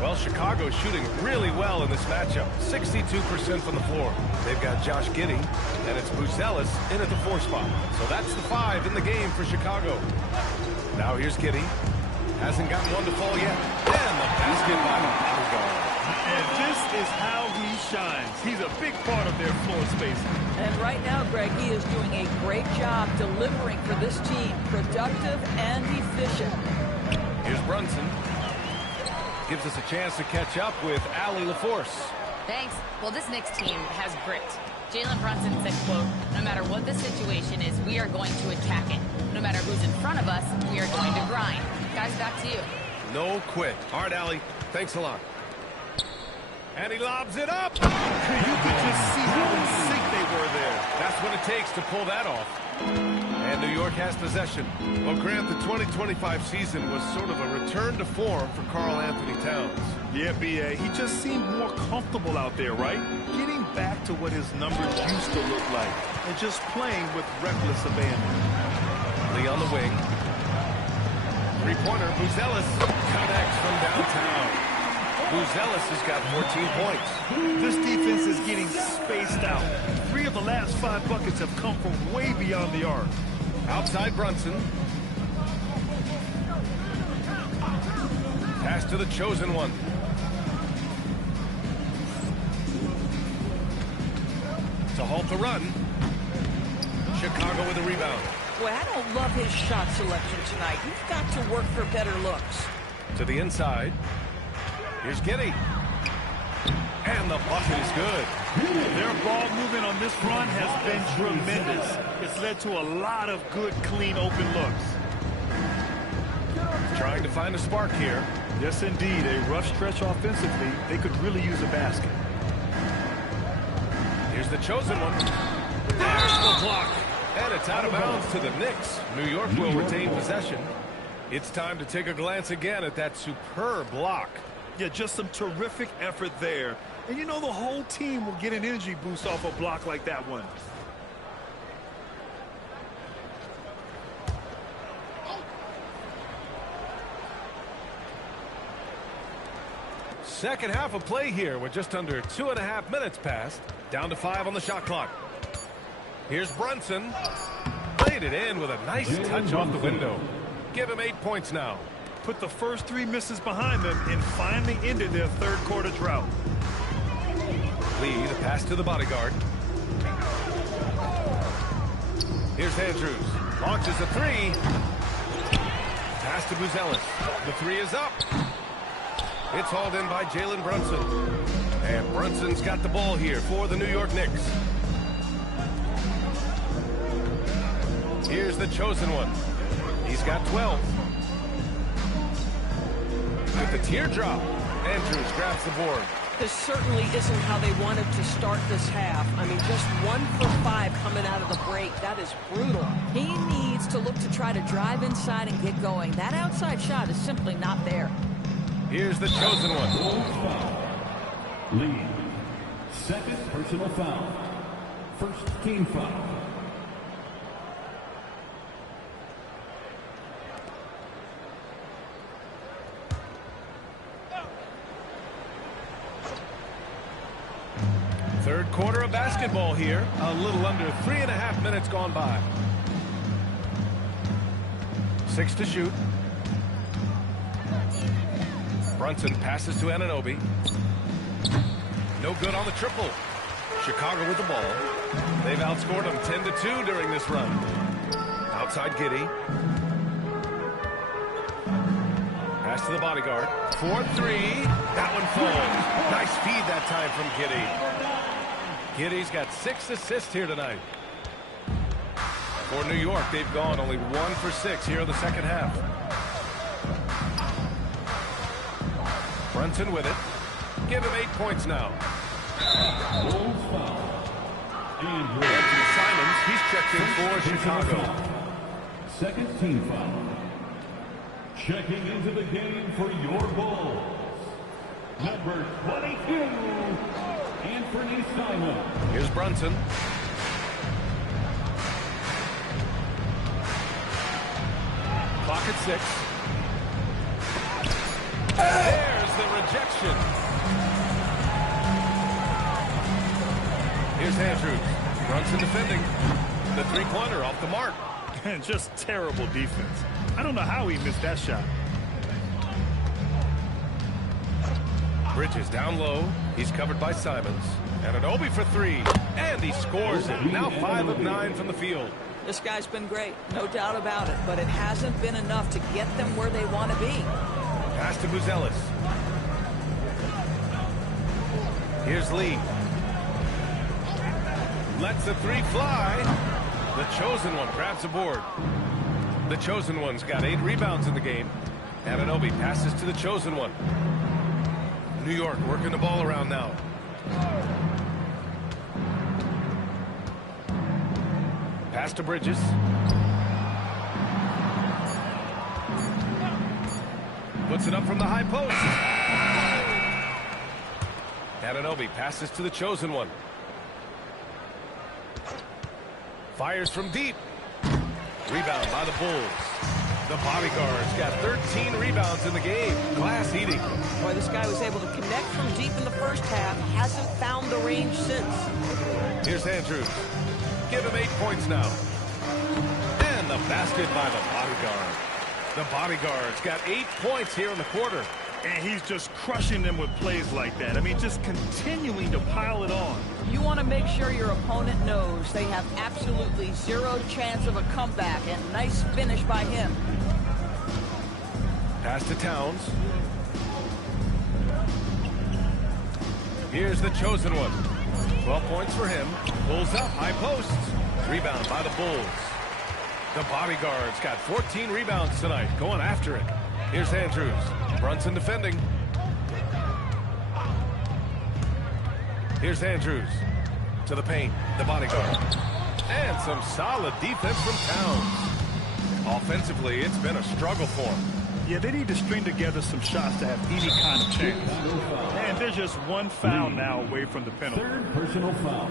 Well, Chicago's shooting really well in this matchup. 62% from the floor. They've got Josh Giddey, and it's Buzelis in at the 4 spot. So that's the 5 in the game for Chicago. Now here's Giddey. Hasn't gotten one to fall yet. And the basket by the bodyguard. And this is how he shines. He's a big part of their floor spacing. And right now, Greg, he is doing a great job delivering for this team. Productive and efficient. Here's Brunson. Gives us a chance to catch up with Allie LaForce. Thanks. Well, this Knicks team has grit. Jalen Brunson said, quote, no matter what the situation is, we are going to attack it. No matter who's in front of us, we are going to grind. Guys, back to you. No quit. All right, Allie. Thanks a lot. And he lobs it up. You could just see how in sync they were there. That's what it takes to pull that off. And New York has possession. Well, Grant, the 2025 season was sort of a return to form for Karl Anthony Towns. Yeah, B.A., he just seemed more comfortable out there, right? Getting back to what his numbers used to look like and just playing with reckless abandon. Lee on the wing. Three-pointer, Buzelis connects from downtown. Buzelis has got 14 points. This defense is getting spaced out. 3 of the last 5 buckets have come from way beyond the arc. Outside Brunson. Pass to the chosen one. To halt the run. Chicago with a rebound. Boy, I don't love his shot selection tonight. You've got to work for better looks. To the inside. Here's Giddey. And the bucket is good. Their ball movement on this run has been tremendous. It's led to a lot of good, clean, open looks. Trying to find a spark here. Yes, indeed. A rough stretch offensively. They could really use a basket. Here's the chosen one. There's the block. And it's out of bounds to the Knicks. New York will retain possession. It's time to take a glance again at that superb block. Yeah, just some terrific effort there. And you know the whole team will get an energy boost off a block like that one. Second half of play here with just under 2.5 minutes passed. Down to 5 on the shot clock. Here's Brunson. Played it in with a nice touch off the window. Give him 8 points now. Put the first 3 misses behind them and finally ended their third quarter drought. Lee, the pass to the bodyguard. Here's Andrews. Launches a 3. Pass to Buzelis. The 3 is up. It's hauled in by Jalen Brunson. And Brunson's got the ball here for the New York Knicks. Here's the chosen one. He's got 12. With the teardrop, Andrews grabs the board. This certainly isn't how they wanted to start this half. I mean, just 1 for 5 coming out of the break. That is brutal. He needs to look to try to drive inside and get going. That outside shot is simply not there. Here's the chosen one. Lee, second personal foul. First team foul. Third quarter of basketball here. A little under 3.5 minutes gone by. 6 to shoot. Brunson passes to Anunoby. No good on the triple. Chicago with the ball. They've outscored them 10-2 during this run. Outside Giddey. Pass to the bodyguard. 4-3. That one falls. Nice feed that time from Giddey. Giddey's got 6 assists here tonight. For New York, they've gone only 1 for 6 here in the second half. Brunson with it. Give him 8 points now. Anthony Simons, he's checked in for Chicago. Second team foul. Checking into the game for your Bulls. Number 22, Anthony Simons. Here's Brunson. Clock at 6. There's the rejection. Here's Andrews. Brunson defending. The three-pointer off the mark. And just terrible defense. I don't know how he missed that shot. Bridges down low. He's covered by Simons. Anunoby for three. And he scores it. Now 5 of 9 from the field. This guy's been great, no doubt about it, but it hasn't been enough to get them where they want to be. Pass to Buzelis. Here's Lee. Lets the three fly. The chosen one grabs a board. The chosen one's got 8 rebounds in the game. Anunoby passes to the chosen one. New York working the ball around now. Pass to Bridges. Puts it up from the high post. Anunoby passes to the chosen one. Fires from deep. Rebound by the Bulls. The bodyguard's got 13 rebounds in the game. Glass eating. Boy, this guy was able to connect from deep in the first half. Hasn't found the range since. Here's Andrews. Give him 8 points now. And the basket by the bodyguard. The bodyguard's got 8 points here in the quarter. And he's just crushing them with plays like that. I mean, just continuing to pile it on. You want to make sure your opponent knows they have absolutely zero chance of a comeback, and nice finish by him. Pass to Towns. Here's the chosen one. 12 points for him. Pulls up, high post. Rebound by the Bulls. The bodyguard's got 14 rebounds tonight, going after it. Here's Andrews. Brunson defending. Here's Andrews. To the paint, the bodyguard. And some solid defense from Towns. Offensively, it's been a struggle for him. Yeah, they need to string together some shots to have any kind of chance. And they're just one foul now away from the penalty. Third personal foul.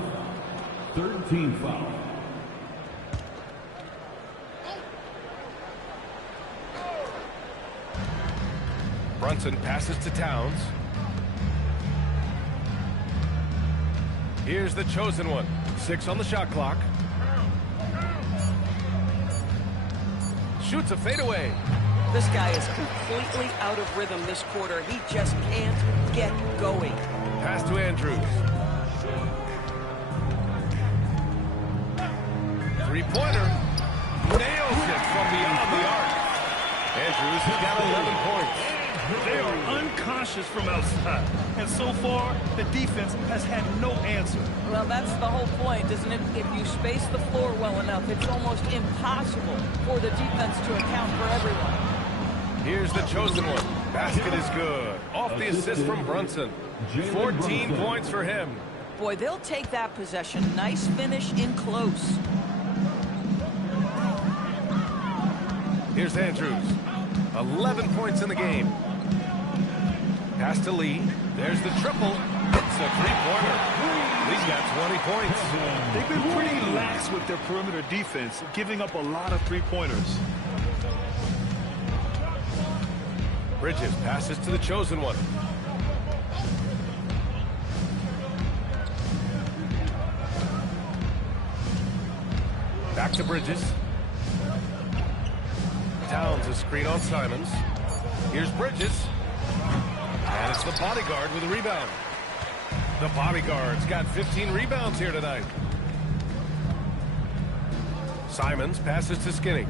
Third team foul. Brunson passes to Towns. Here's the chosen one. 6 on the shot clock. Shoots a fadeaway. This guy is completely out of rhythm this quarter. He just can't get going. Pass to Andrews. Three-pointer. Nails it from beyond the arc. Andrews has got 11 points. They are unconscious from outside. And so far, the defense has had no answer. Well, that's the whole point, isn't it? If you space the floor well enough, it's almost impossible for the defense to account for everyone. Here's the chosen one. Basket is good. Off the assist from Brunson. 14 points for him. Boy, they'll take that possession. Nice finish in close. Here's Andrews. 11 points in the game. Pass to Lee. There's the triple. It's a three-pointer. Lee's got 20 points. They've been pretty lax with their perimeter defense, giving up a lot of three-pointers. Bridges passes to the chosen one. Back to Bridges. Towns a screen on Simons. Here's Bridges. And it's the bodyguard with a rebound. The bodyguard's got 15 rebounds here tonight. Simons passes to Skinny.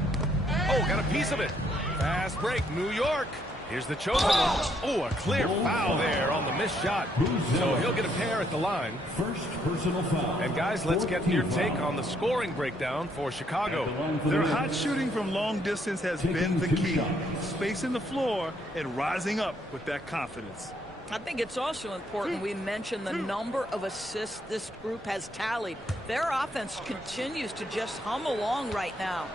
Oh, got a piece of it. Fast break, New York. Here's the chosen one. Oh, a clear foul there on the missed shot. So he'll get a pair at the line. First personal foul. And guys, let's get your take on the scoring breakdown for Chicago. Their hot shooting from long distance has been the key. Spacing the floor and rising up with that confidence. I think it's also important we mention the number of assists this group has tallied. Their offense continues to just hum along right now.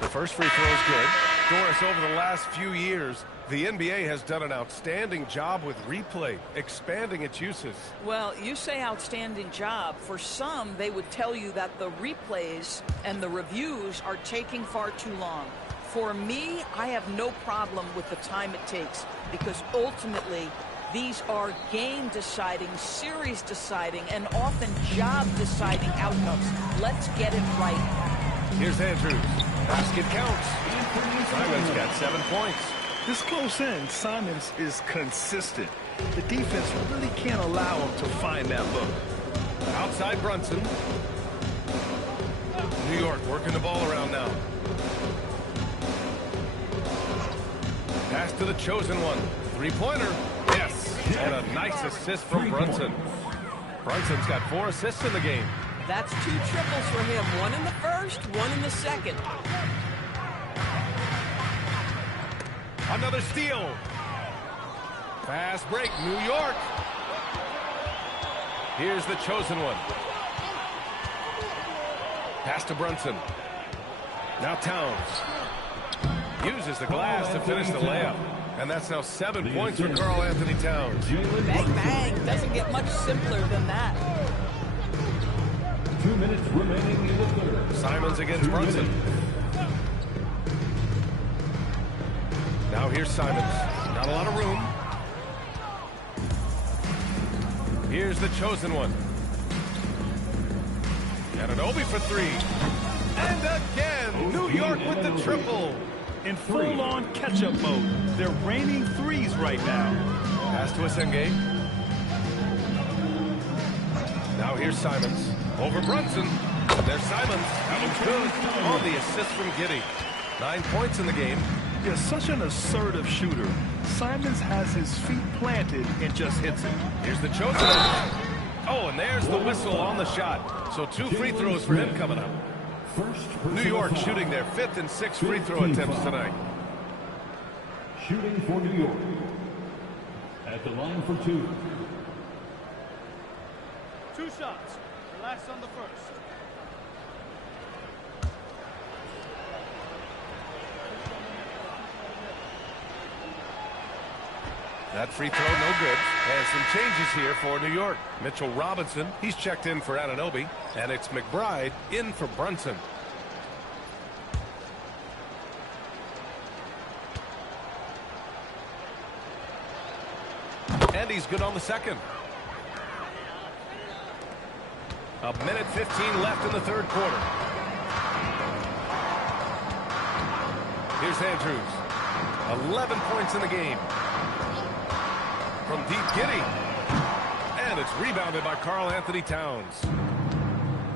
The first free throw is good. Doris, over the last few years, the NBA has done an outstanding job with replay, expanding its uses. Well, you say outstanding job. For some, they would tell you that the replays and the reviews are taking far too long. For me, I have no problem with the time it takes, because ultimately, these are game-deciding, series-deciding, and often job-deciding outcomes. Let's get it right. Here's Andrews. Basket counts. Simons got 7 points. This close in, Simons is consistent. The defense really can't allow him to find that look. Outside Brunson. New York working the ball around now. Pass to the chosen one. Three-pointer. Yes. And a nice assist from Brunson. Brunson's got 4 assists in the game. That's 2 triples for him. 1 in the first, 1 in the second. Another steal. Fast break, New York. Here's the chosen one. Pass to Brunson. Now Towns. Uses the glass to finish the layup. And that's now 7 points for Karl Anthony Towns. Bang, bang. Doesn't get much simpler than that. 2 minutes remaining in the third. Simons against Brunson. Now here's Simons. Not a lot of room. Here's the chosen one. Anunoby for 3. And again, New York with the triple. In full-on catch-up mode. They're raining threes right now. Pass to Asenge. Now here's Simons. Over Brunson. There's Simons. That was good on the assist from Giddey. 9 points in the game. He's such an assertive shooter. Simons has his feet planted and just hits it. Here's the chosen one. Oh, and there's the whistle on the shot. So 2 free throws for him coming up. New York shooting their 5th and 6th free throw attempts tonight. Shooting for New York. At the line for 2. 2 shots. Relax on the first. That free throw, no good. And some changes here for New York. Mitchell Robinson, he's checked in for Anunoby. And it's McBride in for Brunson. And he's good on the second. 1:15 left in the third quarter. Here's Andrews. 11 points in the game. From deep, Giddey. And it's rebounded by Karl Anthony Towns.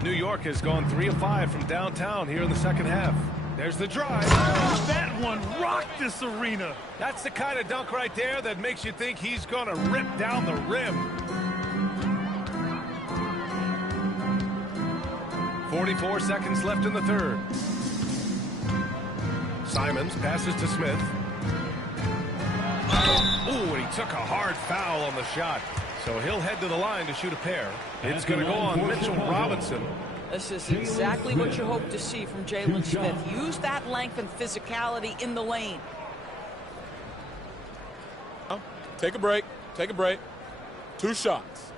New York has gone 3 of 5 from downtown here in the second half. There's the drive. That one rocked this arena. That's the kind of dunk right there that makes you think he's going to rip down the rim. 44 seconds left in the third. Simons passes to Smith. Ooh, and he took a hard foul on the shot. So he'll head to the line to shoot a pair. It's going to go on Mitchell Robinson. This is exactly what you hope to see from Jalen Smith. Use that length and physicality in the lane. Take a break. Take a break. 2 shots.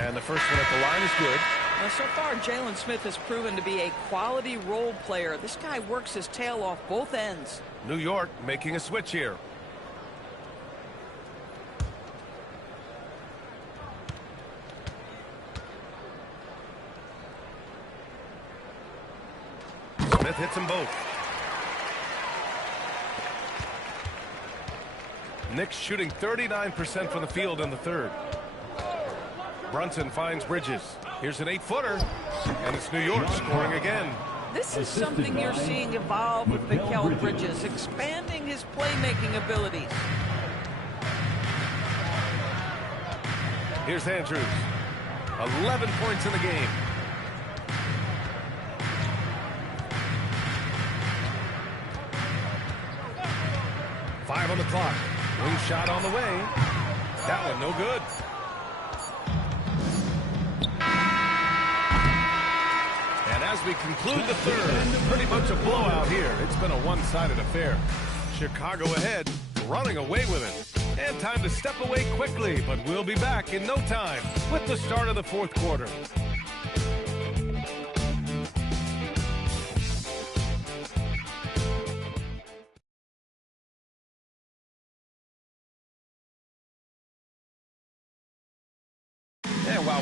And the first one at the line is good. Now, so far, Jalen Smith has proven to be a quality role player. This guy works his tail off both ends. New York making a switch here. Smith hits them both. Knicks shooting 39% from the field in the third. Brunson finds Bridges. Here's an 8-footer. And it's New York scoring again. This is something you're seeing evolve with Mikal Bridges, expanding his playmaking abilities. Here's Andrews. 11 points in the game. Five on the clock. Wing shot on the way. That one no good. And as we conclude the third, pretty much a blowout here. It's been a one-sided affair. Chicago ahead, running away with it. And time to step away quickly, but we'll be back in no time with the start of the fourth quarter.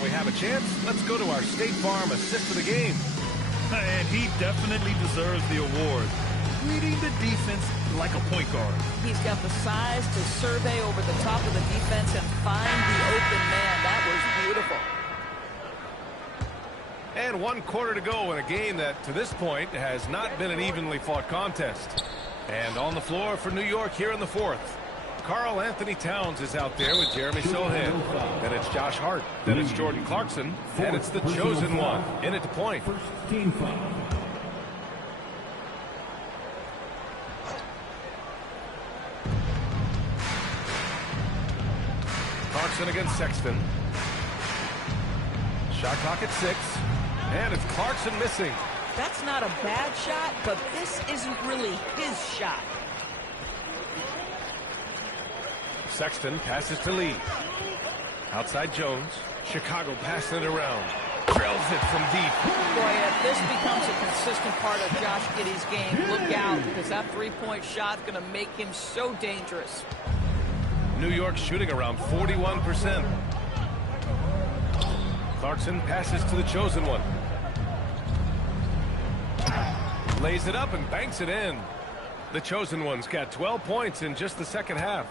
we have a chance, let's go to our State Farm assist of the game. And he definitely deserves the award. Reading the defense like a point guard. He's got the size to survey over the top of the defense and find the open man. That was beautiful. And 1 quarter to go in a game that, to this point, has not been an evenly fought contest. And on the floor for New York here in the fourth. Karl Anthony Towns is out there with Jeremy Sochan. Then it's Josh Hart. Then it's Jordan Clarkson. And it's the chosen one in at the point. Team foul. Clarkson against Sexton. Shot clock at 6. And it's Clarkson missing. That's not a bad shot, but this isn't really his shot. Sexton passes to Lee. Outside Jones. Chicago passing it around. Drills it from deep. Boy, if this becomes a consistent part of Josh Giddey's game, look out, because that three-point shot's going to make him so dangerous. New York shooting around 41%. Clarkson passes to the chosen one. Lays it up and banks it in. The chosen one's got 12 points in just the second half.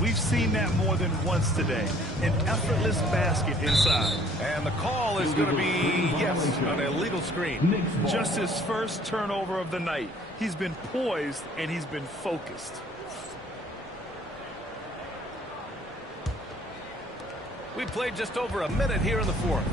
We've seen that more than once today. An effortless basket inside. And the call is going to be, yes, an illegal screen. Just his first turnover of the night. He's been poised and he's been focused. We played just over a minute here in the fourth.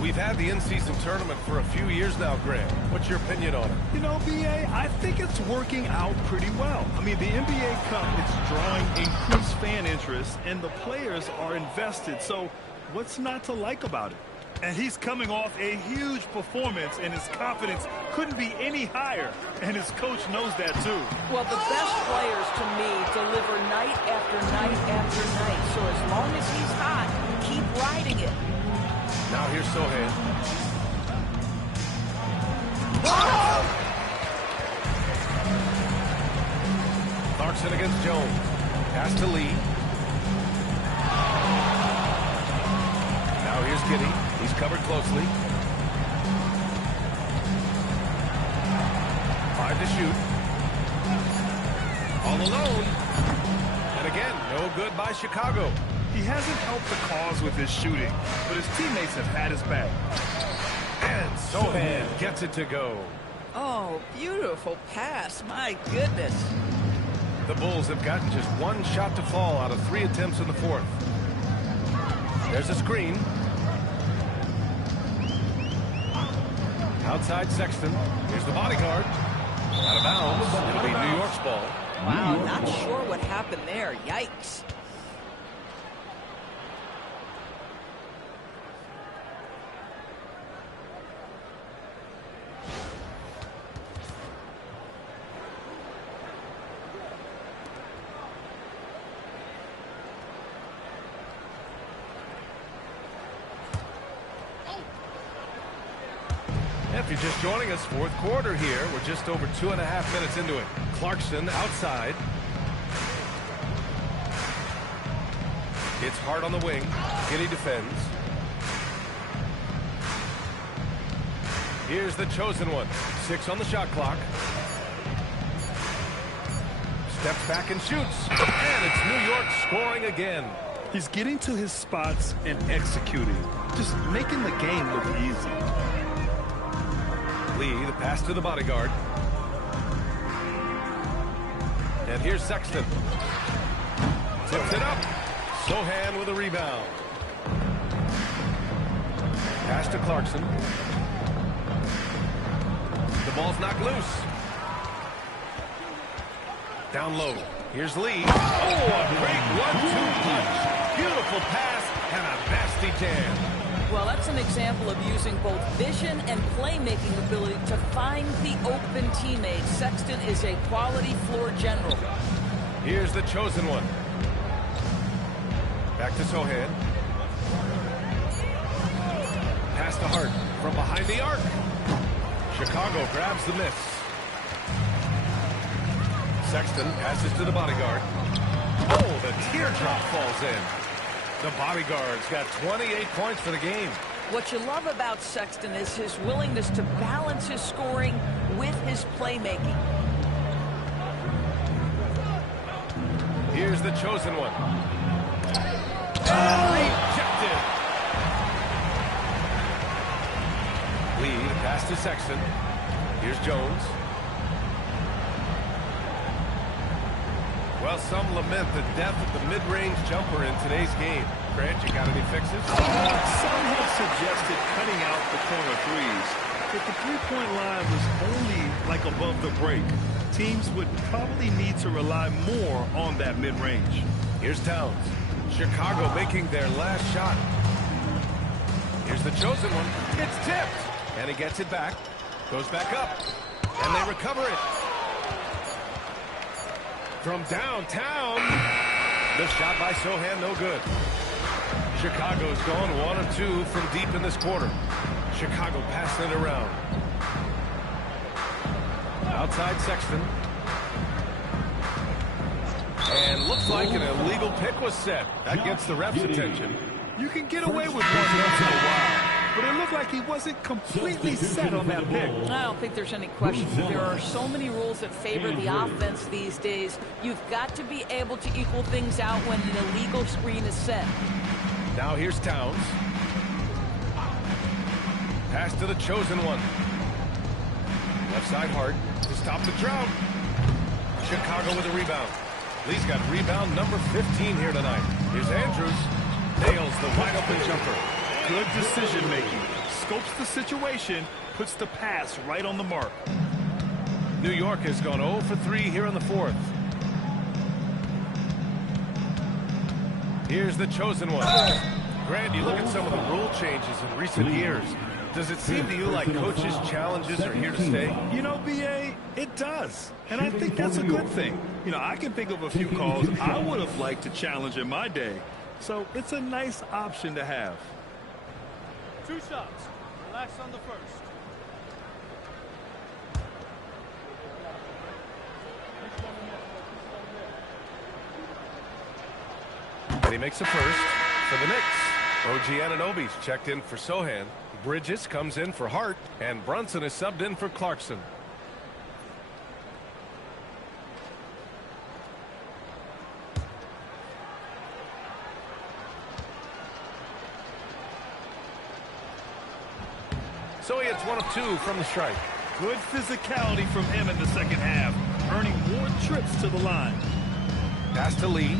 We've had the in-season tournament for a few years now, Grant. What's your opinion on it? You know, B.A., I think it's working out pretty well. I mean, the NBA Cup, it's drawing increased fan interest, and the players are invested. So what's not to like about it? And he's coming off a huge performance, and his confidence couldn't be any higher. And his coach knows that, too. Well, the best players, to me, deliver night after night after night. So as long as he's hot, keep riding it. Now here's Sochan. Clarkson against Jones. Pass to Lee. Now here's Giddey. He's covered closely. 5 to shoot. All alone. And again, no good by Chicago. He hasn't helped the cause with his shooting, but his teammates have had his back. And Sochan gets it to go. Oh, beautiful pass. My goodness. The Bulls have gotten just 1 shot to fall out of 3 attempts in the fourth. There's a screen. Outside Sexton. Here's the bodyguard. Out of bounds. It'll be New York's ball. Wow, not sure what happened there. Yikes. If you're just joining us, fourth quarter here. We're just over 2.5 minutes into it. Clarkson outside. It's Hart on the wing. Giddey defends. Here's the chosen one. 6 on the shot clock. Steps back and shoots. And it's New York scoring again. He's getting to his spots and executing. Just making the game look easy. Lee, the pass to the bodyguard. And here's Sexton. Tips it up. Sochan with a rebound. Pass to Clarkson. The ball's knocked loose. Down low. Here's Lee. Oh, a great 1-2 punch. Beautiful pass and a nasty jam. Well, that's an example of using both vision and playmaking ability to find the open teammate. Sexton is a quality floor general. Here's the chosen one. Back to Sochan. Pass to Hart from behind the arc. Chicago grabs the miss. Sexton passes to the bodyguard. Oh, the teardrop falls in. The bodyguard's got 28 points for the game. What you love about Sexton is his willingness to balance his scoring with his playmaking. Here's the chosen one. Rejected. Lead pass to Sexton. Here's Jones. Well, some lament the death of the mid-range jumper in today's game. Grant, you got any fixes? Some have suggested cutting out the corner threes. If the three-point line was only like above the break, teams would probably need to rely more on that mid-range. Here's Towns. Chicago making their last shot. Here's the chosen one. It's tipped. And he gets it back. Goes back up. And they recover it. From downtown. The shot by Sochan, no good. Chicago's gone 1 of 2 from deep in this quarter. Chicago passing it around. Outside Sexton. And looks like an illegal pick was set. That gets the ref's attention. You can get away with one once in a while, but it looked like he wasn't completely set on that pick. I don't think there's any question. There are so many rules that favor the offense these days. You've got to be able to equal things out when an illegal screen is set. Now here's Towns. Pass to the chosen one. Left side Hart to stop the drought. Chicago with a rebound. Lee's got rebound number 15 here tonight. Here's Andrews. Nails the wide open jumper. Good decision making. Scopes the situation, puts the pass right on the mark. New York has gone 0 for 3 here in the fourth. Here's the chosen one. Grant, you look at some of the rule changes in recent years. Does it seem to you like coaches' challenges are here to stay? You know, B.A., it does. And I think that's a good thing. You know, I can think of a few calls I would have liked to challenge in my day. So it's a nice option to have. 2 shots. Relax on the first. And he makes a first for the Knicks. OG Anunoby's checked in for Sochan. Bridges comes in for Hart, and Brunson is subbed in for Clarkson. So he hits 1 of 2 from the strike. Good physicality from him in the second half, earning more trips to the line. Pass to Lee.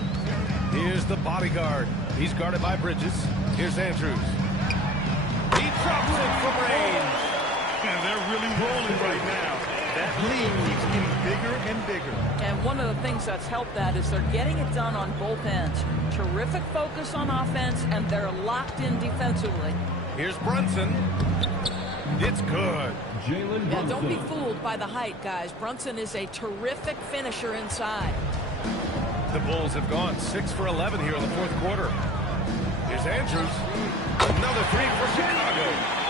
Here's the bodyguard. He's guarded by Bridges. Here's Andrews. He drops it from range. And they're really rolling right now. That lead keeps getting bigger and bigger. And one of the things that's helped that is they're getting it done on both ends. Terrific focus on offense, and they're locked in defensively. Here's Brunson. It's good. Yeah, don't be fooled by the height, guys. Brunson is a terrific finisher inside. The Bulls have gone 6 for 11 here in the fourth quarter. Here's Andrews. Another 3 for Chicago.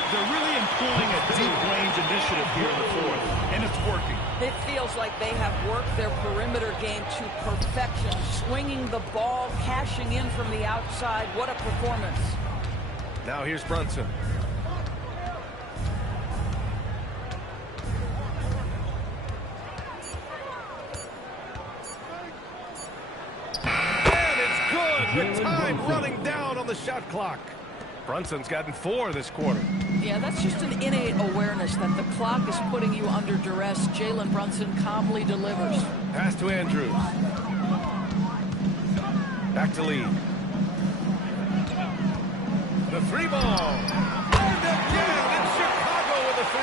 They're really employing a deep range initiative here in the fourth, and it's working. It feels like they have worked their perimeter game to perfection, swinging the ball, cashing in from the outside. What a performance. Now here's Brunson. And it's good with time running down on the shot clock. Brunson's gotten 4 this quarter. Yeah, that's just an innate awareness that the clock is putting you under duress. Jalen Brunson calmly delivers. Pass to Andrews. Back to Lee. The 3 ball. And again, and Chicago with a 3.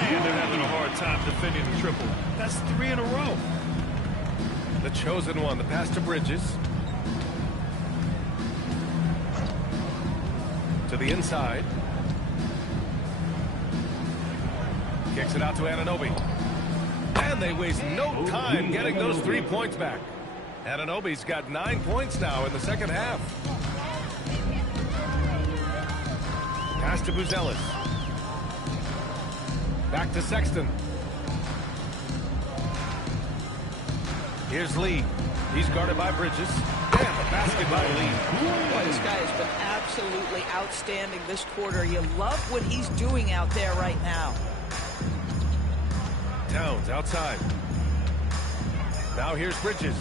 Man, they're having a hard time defending the triple. That's 3 in a row. The chosen one, the pass to Bridges. To the inside. Kicks it out to Anunoby. And they waste no time getting those 3 points back. Anunoby's got 9 points now in the second half. Pass to Buzelis. Back to Sexton. Here's Lee. He's guarded by Bridges. And the basket by Lee. Boy, this guy has been absolutely outstanding this quarter. You love what he's doing out there right now. Towns outside. Now here's Bridges.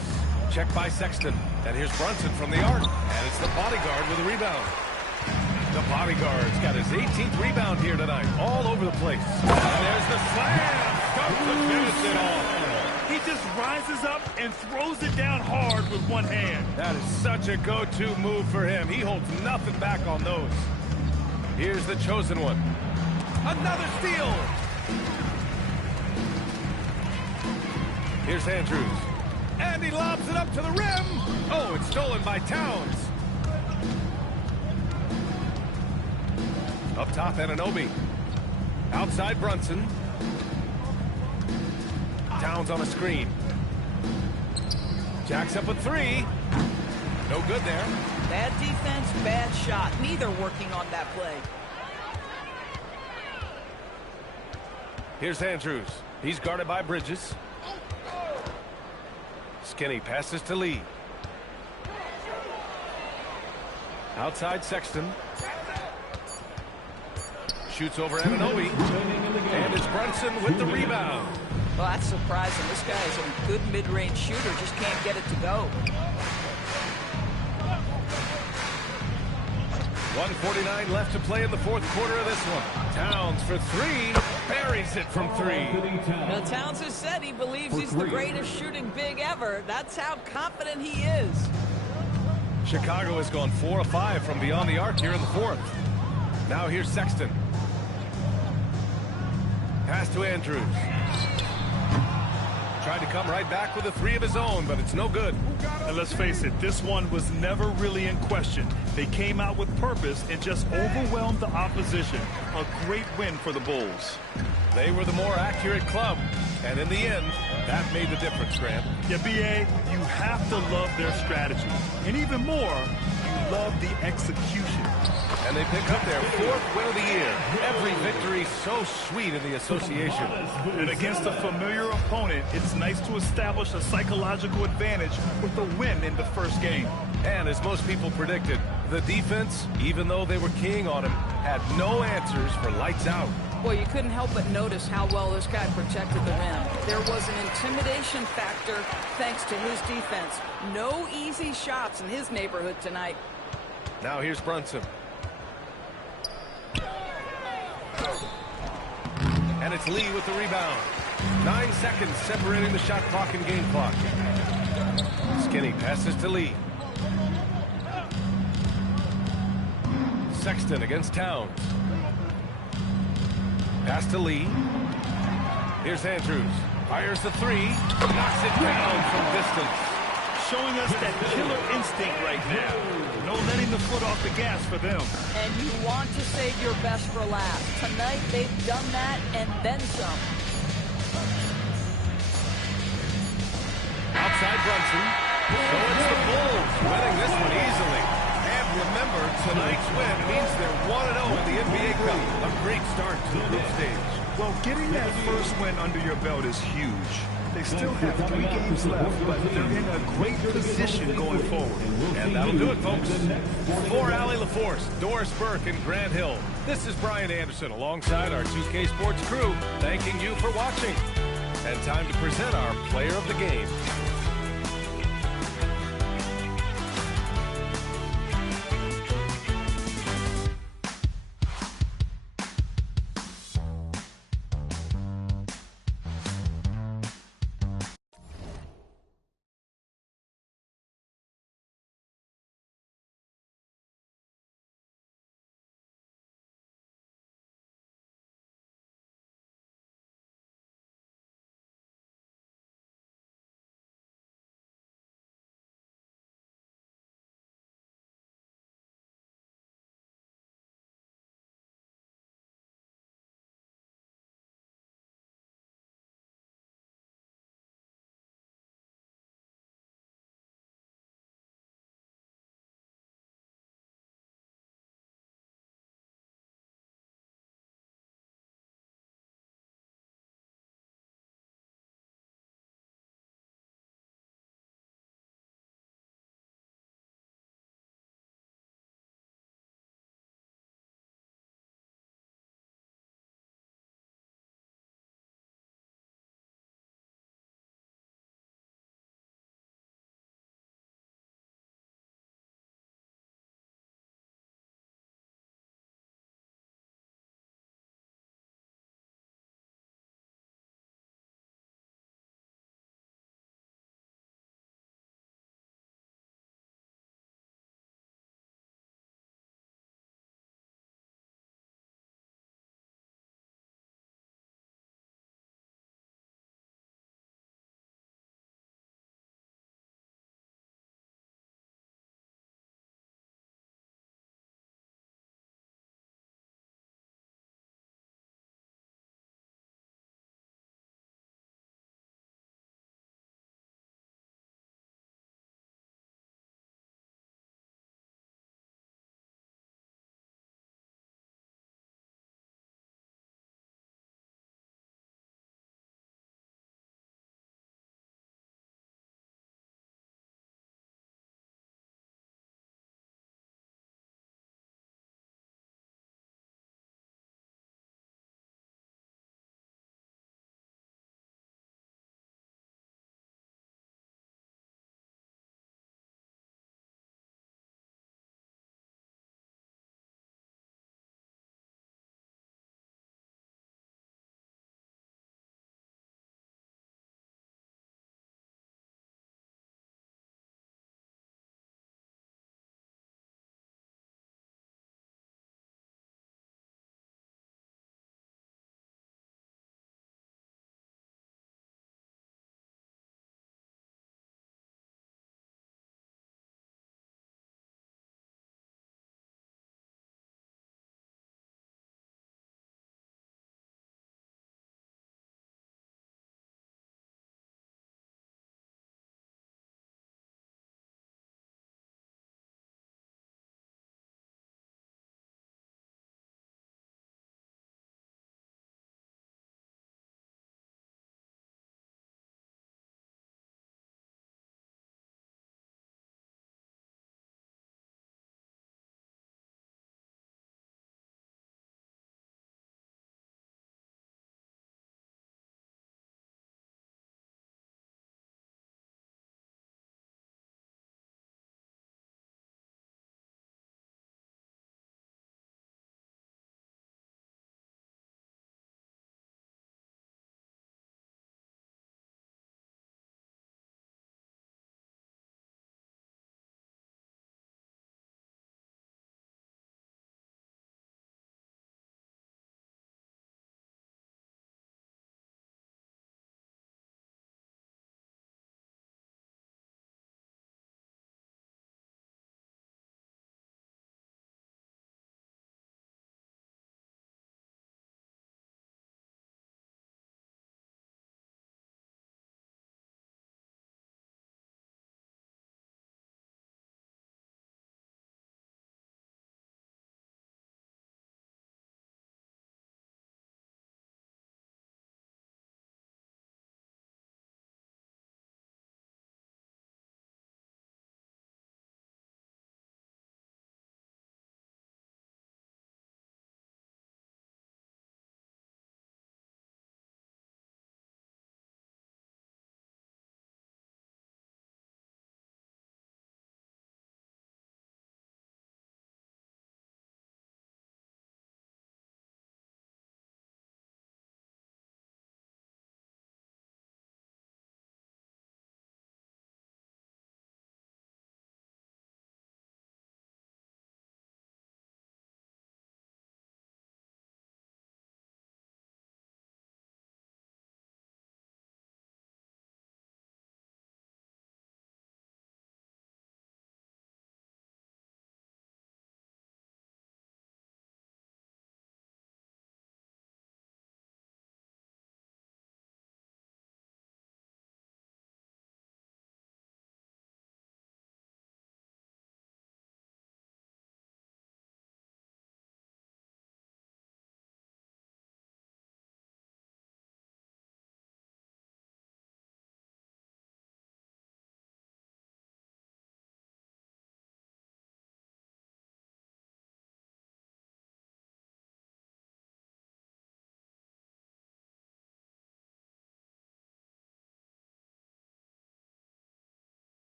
Checked by Sexton. And here's Brunson from the arc. And it's the bodyguard with a rebound. The bodyguard's got his 18th rebound here tonight. All over the place. And there's the slam. Starts to finish it off. He just rises up and throws it down hard with one hand. That is such a go-to move for him. He holds nothing back on those. Here's the chosen one. Another steal. Here's Andrews. And he lobs it up to the rim. Oh, it's stolen by Towns. Up top, Anunoby. Outside, Brunson. Towns on a screen. Jacks up a three. No good there. Bad defense, bad shot. Neither working on that play. Here's Andrews. He's guarded by Bridges. Skinny passes to Lee. Outside Sexton. Shoots over Anunoby. And it's Brunson with the rebound. Well, that's surprising. This guy is a good mid-range shooter, just can't get it to go. 1:49 left to play in the fourth quarter of this one. Towns for three. Buries it from three. Now, Towns has said he believes he's the greatest shooting big ever. That's how confident he is. Chicago has gone 4 of 5 from beyond the arc here in the fourth. Now here's Sexton. Pass to Andrews. Tried to come right back with a three of his own, but it's no good. And let's face it, this one was never really in question. They came out with purpose and just overwhelmed the opposition. A great win for the Bulls. They were the more accurate club, and in the end, that made the difference, Grant. Yeah, B.A., you have to love their strategy. And even more, you love the execution. And they pick up their fourth win of the year. Every victory so sweet in the association. And against a familiar opponent, it's nice to establish a psychological advantage with a win in the first game. And as most people predicted, the defense, even though they were keying on him, had no answers for lights out. Well, you couldn't help but notice how well this guy protected the rim. There was an intimidation factor thanks to his defense. No easy shots in his neighborhood tonight. Now here's Brunson. And it's Lee with the rebound. 9 seconds separating the shot clock and game clock. Skinny passes to Lee. Sexton against Towns. Pass to Lee. Here's Andrews. Fires the three. Knocks it down from distance. Showing us that killer instinct right now. No letting the foot off the gas for them. And you want to save your best for last. Tonight, they've done that and then some. Outside Brunson. So it's the Bulls winning this one easily. And remember, tonight's win means they're 1-0 in the NBA Cup. A great start to the group stage. Well, getting that first win under your belt is huge. They still have 3 games left, but they're in a great position going forward. And that'll do it, folks. For Allie LaForce, Doris Burke, and Grant Hill, this is Brian Anderson alongside our 2K Sports crew, thanking you for watching. And time to present our player of the game.